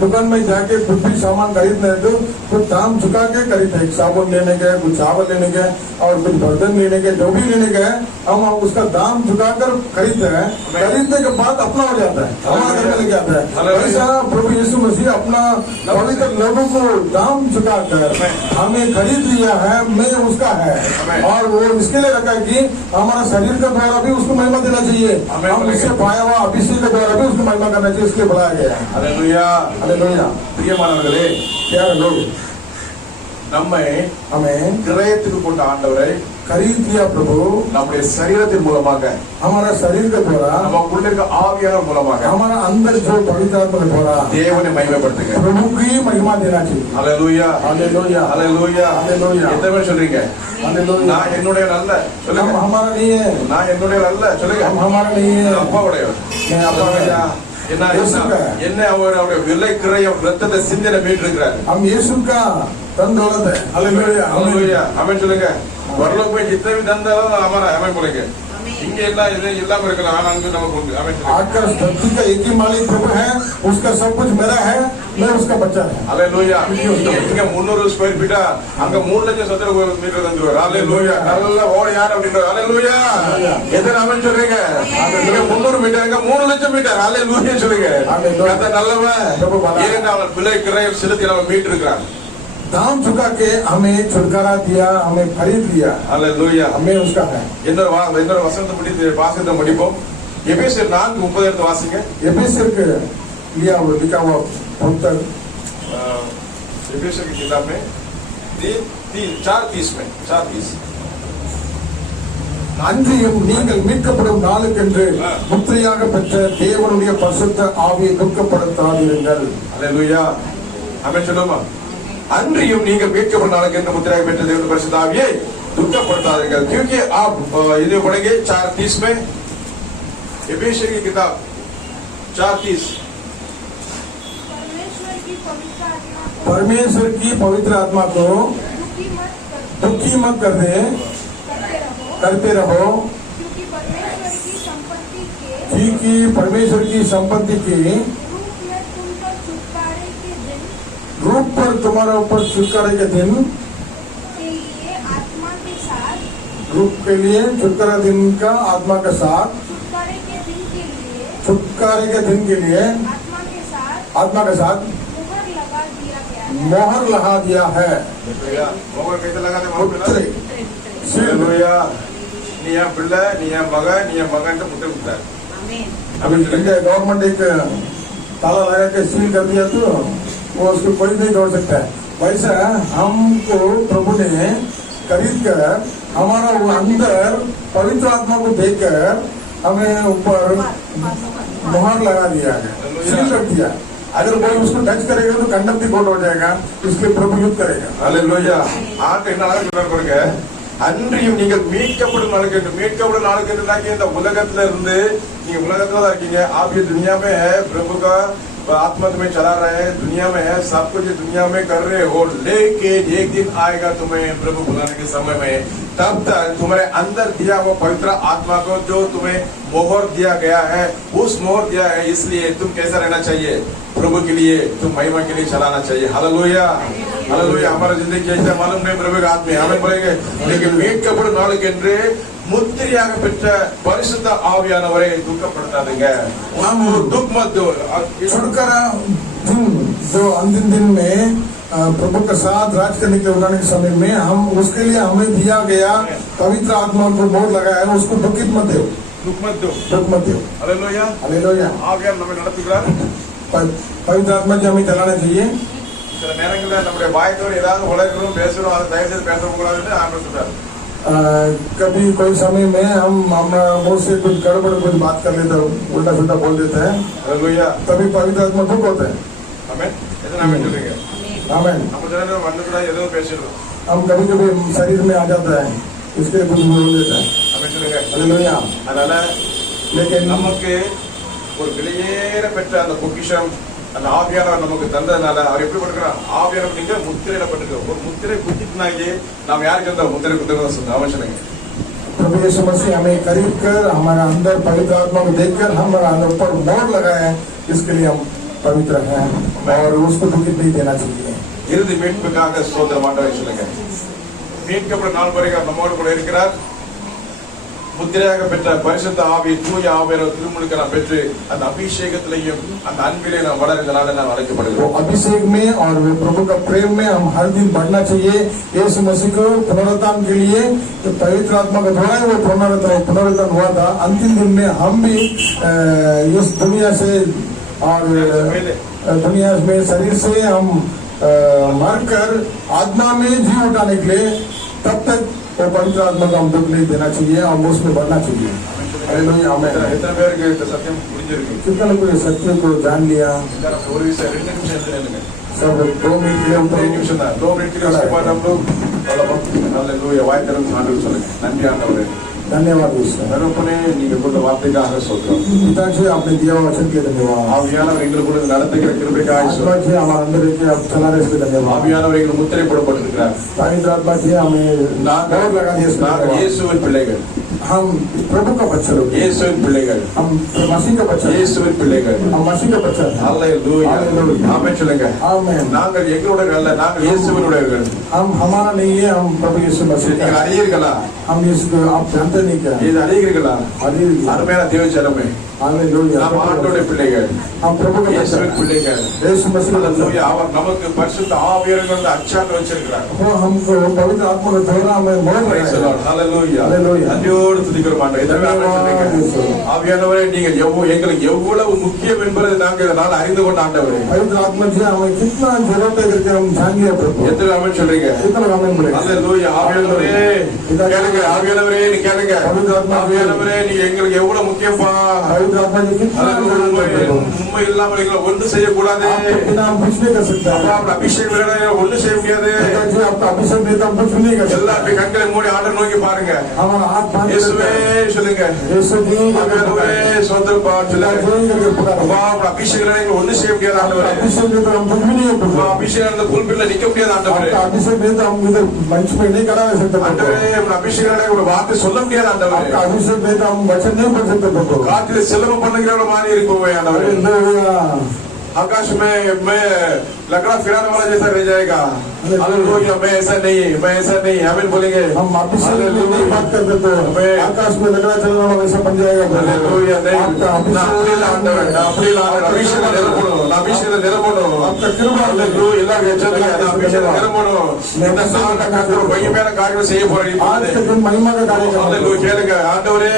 दुकान में जाके कुछ भी सामान खरीदने हैं तो कुछ दाम चुका के खरीदते हैं. साबुन लेने के, कुछ चावल लेने के और कुछ बर्तन लेने के, जो भी लेने के हम उसका दाम चुका कर खरीदते हैं. खरीदने के बाद अपना हो जाता है, हमारे घर में लेके आता है. ऐसा प्रभु यीशु मसीह अपना पवित्र लोगों को दाम चुका कर हमें खरीद लिया है. मैं उसका है और वो इसके लिए रखा है कि हमारा शरीर के द्वारा भी उसको महिमा देना चाहिए. हम उससे पाया हुआ अभिषेक के द्वारा भी उसको महिमा करना चाहिए. इसलिए बुलाया गया है. Hallelujah hallelujah. பிரியமானவர்களே, प्यारे लोग, நம்மை हमें கிரயத்துக்கு கொண்ட ஆண்டவரை खरीद लिया प्रभु. நம்முடைய சரீரத்தின் மூலமாக हमारा शरीर के द्वारा, நமக்குள்ள இருக்க ஆவியானவர் மூலமாக हमारा अंदर जो पवित्र आत्मा के द्वारा தேவனை மகிமைப்படுத்துங்க. प्रभु की महिमा देना चाहिए. ஹalleluya हालेलुया. ஹalleluya हालेलुया. எத்தனை பேர் சொல்றீங்க? हालेलुया. நான் என்னுடைய அல்ல हम சொல்லுங்க. हमारा नहीं है, நான் என்னுடைய அல்ல சொல்லுங்க. हम हमारा नहीं है. அப்பாவுடையவர். मैं अपना ஹalleluya. है. என்ன இயேசுங்க. என்ன அவர் அவருடைய விலை கிரயம் ரத்தத்தை சிந்தின மீட்டிருக்கிறார். हम यीशु का धन दौलत है. हालेलुया. ஹalleluya ஆமென் சொல்லுங்க. பரலோகம் போய் जितने भी धन दौलत हमारा ஆமென் बोलेंगे. இங்க எல்லாம் இது இல்லாம இருக்கலாம், ஆனா அங்க நமக்கு உண்டு. ஆமென் சொல்லுங்க. आकर धरती का एक ही मालिक प्रभु है. उसका सब कुछ मेरा है, मैं उसका बच्चा है. ஹalleluya. இங்க 300 ஸ்கொயர் ஃபீட்டா அங்க 3 லட்சம் சதுர மீட்டர் தந்துருவார். ஹalleluya. நல்லா ஓட யார் அப்படின்ற ஹalleluya. எத்தனை ஆமென் சொல்றீங்க? இங்க 300 மீட்டர் 3 லட்சம் மீட்டர். ஹalleluya சொல்லுங்க. கர்த்தர் நல்லவன். ஏன்னா அவன் விலை கிரயம் செலுத்தி நம்ம மீட்டு இருக்கிறான். दाम चुका के हमें छुटकारा दिया, हमें खरीद लिया. ஹalleluya. हमें उसका है. இன்னொரு வசனத்தை முடித்து வாசகத்தை முடிப்போம். எபேசியர் 4:30 எடுத்து வாசிங்க. एफेसियर के लिया हुआ लिखा हुआ पुस्तक एफेसियर की किताब में 4:30 में 4:30 அன்றியும் நீங்கள் மீட்கப்படும் நாளுக்கென்று முத்திரையாக பெற்ற தேவனுடைய பரிசுத்த ஆவியை துக்கப்படுத்தாதிருங்கள். ஹalleluya. ஆமென் சொல்லுமா. அன்றியும் நீங்கள் மீட்கப்படும் நாளுக்கு என்று முத்திரையாக பெற்ற தேவனுடைய பரிசுத்த ஆவியை दुखப்படுத்தாதீர்கள். क्योंकि आप ये पढ़ेंगे 4:30 में एफेसियर की किताब 4:30 परमेश्वर की पवित्र आत्मा को दुखी मत कर दे, करते रहो, क्योंकि परमेश्वर की संपत्ति के रूप पर तुम्हारे ऊपर छुटकारे के दिन रूप के लिए छुटकारा दिन का आत्मा के साथ छुटकारे के दिन के लिए आत्मा के साथ मोहर लगा दिया है. मोहर कैसे लगाते हैं? मुद्रे. ஹalleluya. நீ என் பிள்ளை, நீ என் மகன், நீ என் மகன் முத்திரை கொடுத்தார். अभी इंडिया गवर्नमेंट एक ताला लगा के सील कर दिया तो वो उसको कोई नहीं तोड़ सकता है. वैसा हमको प्रभु ने खरीद कर हमारा वो अंदर पवित्र आत्मा को देकर हमें ऊपर मोहर लगा दिया है, सील कर दिया. अगर कोई उसको टच करेगा तो कंडम भी कोट हो जाएगा. इसलिए प्रभु युद्ध करेगा. ஹalleluya. ஆண்டு என்ன அழகா சொல்றாரு பாருங்க. அன்றியும் நீங்கள் மீட்கப்படும் நாளுக்கு மீட்கப்படும் நாளுக்கு இந்த உலகத்துல இருந்து நீங்க உலகத்துல தான் இருக்கீங்க आप ये दुनिया में है प्रभु का आत्मा तुम्हें चला रहा है दुनिया में है सब कुछ दुनिया में कर रहे हो लेकिन एक दिन आएगा तुम्हें प्रभु बुलाने के समय में तब तक तुम्हारे अंदर दिया हुआ पवित्र आत्मा को जो तुम्हें मोहर दिया गया है उस मोहर दिया है इसलिए तुम कैसा रहना चाहिए प्रभु के लिए तुम महिमा के लिए चलाना चाहिए हालेलुया हालेलुया हमारा जिंदगी कैसे मालूम नहीं प्रभु का आत्मा हमें बोलेंगे लेकिन மீட்கப்படும் நாளுக்கு என்று முத்திரையாக பெற்ற பரிசுத்த ஆவியானவரை துக்கப்படுத்தாதீங்க நாம் दुख मत दो छुटकारा दिन जो अंतिम दिन में प्रभु के साथ राज करने के बुलाने के समय में हम उसके लिए हमें दिया गया पवित्र आत्मा को मोहर लगाया है उसको दुख मत दो दुख मत दो हालेलुया हालेलुया ஆவியார் நம்மை நடத்துகிறார் पवित्र आत्मा जी हमें चलाना चाहिए சில நேரங்களில் நம்முடைய வாய்த்தோடு ஏதாவது உலகிறோம் பேசுறோம் அதை தயவு செய்து பேசக்கூடாதுன்னு ஆண்டவர் சொல்றாரு कभी कोई समय में हम मुंह से कुछ गड़बड़ कुछ बात कर लेते हैं उल्टा सुल्टा बोल देते हैं हालेलुया तभी पवित्र आत्मा दुख होता है ஆமென் எது நாம சொல்லுங்க आमेन நம்ம ஜனங்க வந்ததுல ஏதோ பேசிடுறோம் हम कभी कभी शरीर में आ जाता है इसके लिए कुछ बोल देता है ஆமென் சொல்லுங்க हालेलुया அதனால लेकिन நமக்கு ஒரு வெளியேற பெற்ற அந்த பொக்கிஷம் அந்த ஆவியானவர் நமக்கு தந்ததுனால அவர் எப்படி படுக்கிறார் ஆவியானவர் நீங்க முத்திரையிடப்பட்டிருக்க ஒரு முத்திரை குத்தினாங்க நாம் யாருக்கு அந்த முத்திரை குத்துறோம் சொல்லுங்க அவசியம் प्रभु यीशु मसीह हमें करीब कर हमारे अंदर पवित्र आत्मा को देखकर हमारा ऊपर मोहर लगाए हैं इसके लिए हम पवित्र हैं और उसको दुखित नहीं देना चाहिए இறுதி மீட்புக்காக ஸ்தோத்திரம் ஆண்டவரே சொல்லுங்க மீட்கப்பட்ட நாள் வரைக்கும் நம்மோடு கூட இருக்கிறார் முத்திரையாக பெற்ற பரிசுத்த ஆவி தூய ஆவியானவர் திருமுழுக்கு நாம் பெற்று அந்த அபிஷேகத்திலையும் அந்த அன்பிலே நாம் வளர்ந்தனால நாம் அழைக்கப்படுகிறோம் अभिषेक में और प्रभु का प्रेम में हम हर दिन बढ़ना चाहिए यीशु मसीह को पुनरुत्थान के लिए तो पवित्र आत्मा का द्वारा वो पुनरुत्थान हुआ था अंतिम दिन में हम भी इस दुनिया से और दुनिया में शरीर से हम मरकर आत्मा में जी उठाने के लिए तब तक वो पवित्र आत्मा को हम दुख नहीं देना चाहिए और उसमें बढ़ना चाहिए हालेलुया आमेन எத்தனை பேருக்கு இந்த சத்தியம் புரிஞ்சிருக்கு कितना लोगों ने सत्य को जान लिया ஒரு விஷயம் 2 நிமிஷம் எழுதுங்க सब 2 मिनट के लिए 2 நிமிஷம் தான் 2 मिनट के बाद हम लोग हालेलुया வாய்த்தரம் ஆண்டவர் சொல்லுங்க நன்றி ஆண்டவரே धन्यवाद ईश्वर தகப்பனே நீங்க கொடுத்த வார்த்தைக்காக சொல்றோம் पिताजी आपने दिया हुआ वचन के लिए धन्यवाद ஆவியானவர் எங்களுக்குள்ள நடத்துகிற கிருபைக்காக आत्मा சொல்றோம் जी हमारे अंदर है कि आप चला रहे इसके लिए धन्यवाद ஆவியானவர் எங்களுக்கு முத்திரை போடப்பட்டிருக்கிறார் पवित्र आत्मा जी हमें मोहर लगा दिया इसके लिए நாங்கள் धन्यवाद। இயேசுவின் பிள்ளைகள் हम प्रभु का बच्चा लोग हैं। இயேசுவின் பிள்ளைகள் हम मसीह का बच्चा हैं। இயேசுவின் பிள்ளைகள் हम मसीह का बच्चा हैं। அல்லேலூயா Hallelujah. ஆமென் சொல்லுங்க आमेन நாங்கள் எங்களுடைய அல்ல நாங்கள் இயேசுவினுடையவர்கள் हम हमारा नहीं है हम प्रभु यीशु मसीह का நீங்கள் हैं। அறியீர்களா हम इसको आप जानते नहीं क्या இது அறியீர்களா हालेलुया அருமையான தேவ ஜனமே हालेलुया நாம் ஆண்டவருடைய பிள்ளைகள் हम प्रभु का बच्चा இயேசுவின் हैं। பிள்ளைகள் यीशु मसीह का बच्चा அல்லேலூயா அவர் நமக்கு பரிசுத்த ஆவியானவர் வந்து அச்சாட்டு வச்சிருக்கிறார் हैं। वो हमको पवित्र आत्मा के द्वारा हमें मोहर Praise the लगाया Lord. Hallelujah. Hallelujah. நன்றியோடு துதிக்கிறோம் ஆண்டவரே. இதற்கு ஆமென் சொல்லுங்க. ஆவியானவரே நீங்கள் எங்களுக்கு எவ்வளவு முக்கியம் என்பதை நாங்கள் நான் அறிந்து கொண்ட ஆண்டவரே. पवित्र आत्मा जी हमें कितना जरूरत है करके हम जान लिया प्रभु எத்தனை ஆமென் சொல்றீங்க? कितना आमेन बोले Hallelujah. ஆவியானவரே கேளுங்க. ஆவியானவரே நீ கேளுங்க. ஆவியானவரே நீ எங்களுக்கு எவ்வளவு முக்கியப்பா. पवित्र आत्मा जी कितना உண்மை இல்லாமல் எங்களை ஒன்று செய்யக்கூடாது. आपके बिना हम कुछ नहीं कर सकते அப்பா அபிஷேகம் இல்லைன்னா ஒன்று செய்ய முடியாது. पिताजी आपका अभिषेक देता हम कुछ नहीं कर सकते எல்லாரும் கண்களை மூடி ஆண்டவரை நோக்கி பாருங்க. हमारा हाथ बांध இயேசுவே சொல்லுங்க. यीशु जी ஆவியானவரே சோதரப்பா சொல்லுங்க. करके पुकारो அப்பா அபிஷேகம் இல்லைன்னா எங்களை ஒன்று செய்ய முடியாது ஆண்டவரே. अभिषेक देता हम कुछ भी नहीं कर सकते அபிஷேகம் அந்த புல்பில்ல நிக்க முடியாது ஆண்டவரே. आपका अभिषेक देता हम इधर मंच में नहीं खड़ा रह सकते प्रभु ஆண்டவரே உங்க அபிஷேகம் ஒரு வார்த்தை சொல்ல முடியாது ஆண்டவரே. आपका अभिषेक देता हम वचन नहीं पढ़ सकते प्रभु காற்றில சிலம்பம் பண்ணுகிறவர மாதிரி இருக்குமே ஆண்டவரே. हालेलुया आकाश में मैं लकड़ा फिराने वाला जैसा रह जाएगा. हालेलुया मैं ऐसा नहीं आमीन बोलेंगे. हम अभिषेक में नहीं बात करते तो आकाश में लकड़ा चलने वाला वैसा बन जाएगा हालेलुया नहीं आपका நான் அப்படி இல்ல ஆண்டவரே. நான் அப்படி இல்ல ஆண்டவரே. அபிஷேகம் நிரப்பணும். நான் அபிஷேகம் நிரப்பணும். आपका कृपा हालेलुया எல்லாரும் சொல்லுங்க நான் அபிஷேகம் நிரப்பணும். இந்த நாள்ல கர்த்தர் பயங்கரமான காரியம் செய்ய போறாரு. आज के दिन महिमा का कार्य करना हालेलुया கேளுங்க ஆண்டவரே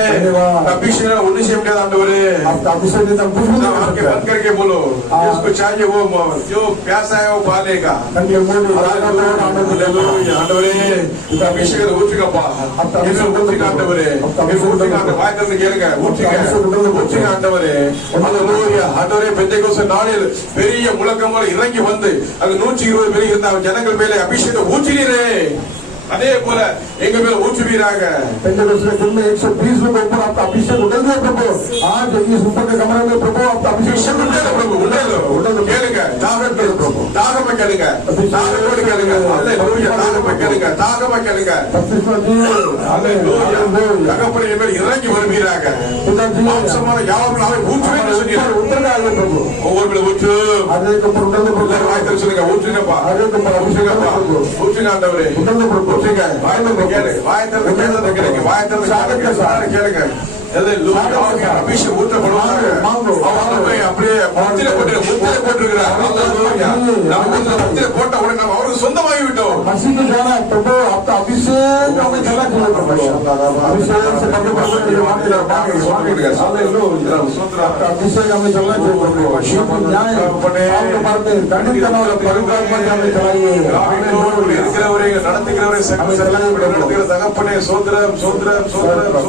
அபிஷேகம் ஒண்ணு செய்ய முடியாது ஆண்டவரே. आपका अभिषेक देता हम कुछ भी नहीं कर आंखें सकते बंद करके बोलो जिसको चाहिए वो जो प्यासा है वो पालेगा. कन्या मोड़ी हालेलुया ஆண்டவரே இந்த அபிஷேகத்தை ஊற்றுங்கப்பா. இது ஊற்றுங்க ஆண்டவரே. இது ஊற்றுங்க ஆண்டவரே. வாய் திறந்து கேளுங்க. ஊற்றுங்க ஆண்டவரே. ஹalleluya ஆண்டவரே பெந்தேகோஸ்து நாளில் பெரிய முழக்கமோடு இறங்கி வந்து அங்க 120 பேர் இருந்த ஜனங்கள் மேலே அபிஷேகம் ஊற்றினீரே. அதே போல எங்க மேல ஊற்றுவீராக. पेंटेकोस्ट के दिन में 120 लोगों के ऊपर आपका अभिषेक उड़ल दे प्रभु। आज इस ऊपर के कमरे में प्रभु आपका अभिषेक उड़ल दे प्रभु। உடல் கேளுங்க, தாகத்தை தாகமா கேளுங்க, தாகத்தோடு கேளுங்க. அல்லேலூயா. தாகமா கேளுங்க, தாகமா கேளுங்க. அல்லேலூயா. தகப்பனே என் மேல் இறங்கி வருவீராக. மாம்சமான யாவரும் நாளை ஊற்றுவேன் என்று சொன்னீர்கள். ஒவ்வொரு மேல ஊற்று. எல்லாரும் வாய் திறந்து சொல்லுங்க, ஊற்றுங்கப்பா, ஊற்றுங்கப்பா, ஊற்றுங்க ஆண்டவரே, ஊற்றுங்க. வாய் திறந்து கேளு, வாய் திறந்து கேளுங்க, வாய் திறந்து கேளுங்க. அபிஷேகம் ஊற்றப்படுவாங்க. அப்படியே முத்திரை போட்டிருக்கிறார். முத்திரை போட்ட உடனே நம்ம அவருக்கு சொந்தமாகி விட்டோம். मसीह को जाना प्रभु आपका अभिषेक हमें चला चाहिए प्रभु। अभिषेक से पहले प्रभु के नाम की हालेलुया। आपका अभिषेक हमें चलना चाहिए प्रभु। न्याय आपके बारे में दंडित करना और परिवार में हमें चलाइए। இருக்கிறவரை நடத்துகிறவரை நடத்துகிற தகப்பனே சோதரம் சோதரம் சோதரம்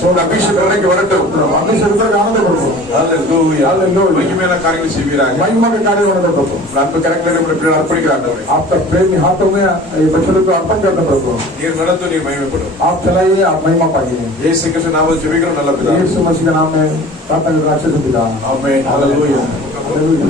சோதரம் அபிஷேகம் இறங்கி வரட்டும். अभिषेक आनंद प्रभु। हालेलुया. हालेलुया. மகிமையான காரியங்களை செய்வீராக. महिमा के कार्य होने प्रभु। அன்பு கரங்களை நம்முடைய அர்ப்பணிக்கிற ஆண்டவரே, आपका प्रेम हाथों में ये बच्चों को अर्पण करते प्रभु। நீர் நடத்தும், நீர் மகிமைப்படும். आप चलाइए, आप महिमा पाइए। இயேசு கிறிஸ்து நாமத்தில் ஜெபிக்கிறோம் நல்ல பிதாவே. यीशु मसीह के नाम में प्रार्थना करते हैं अच्छे से पिता। ஆமென். हालेलुया. हालेलुया।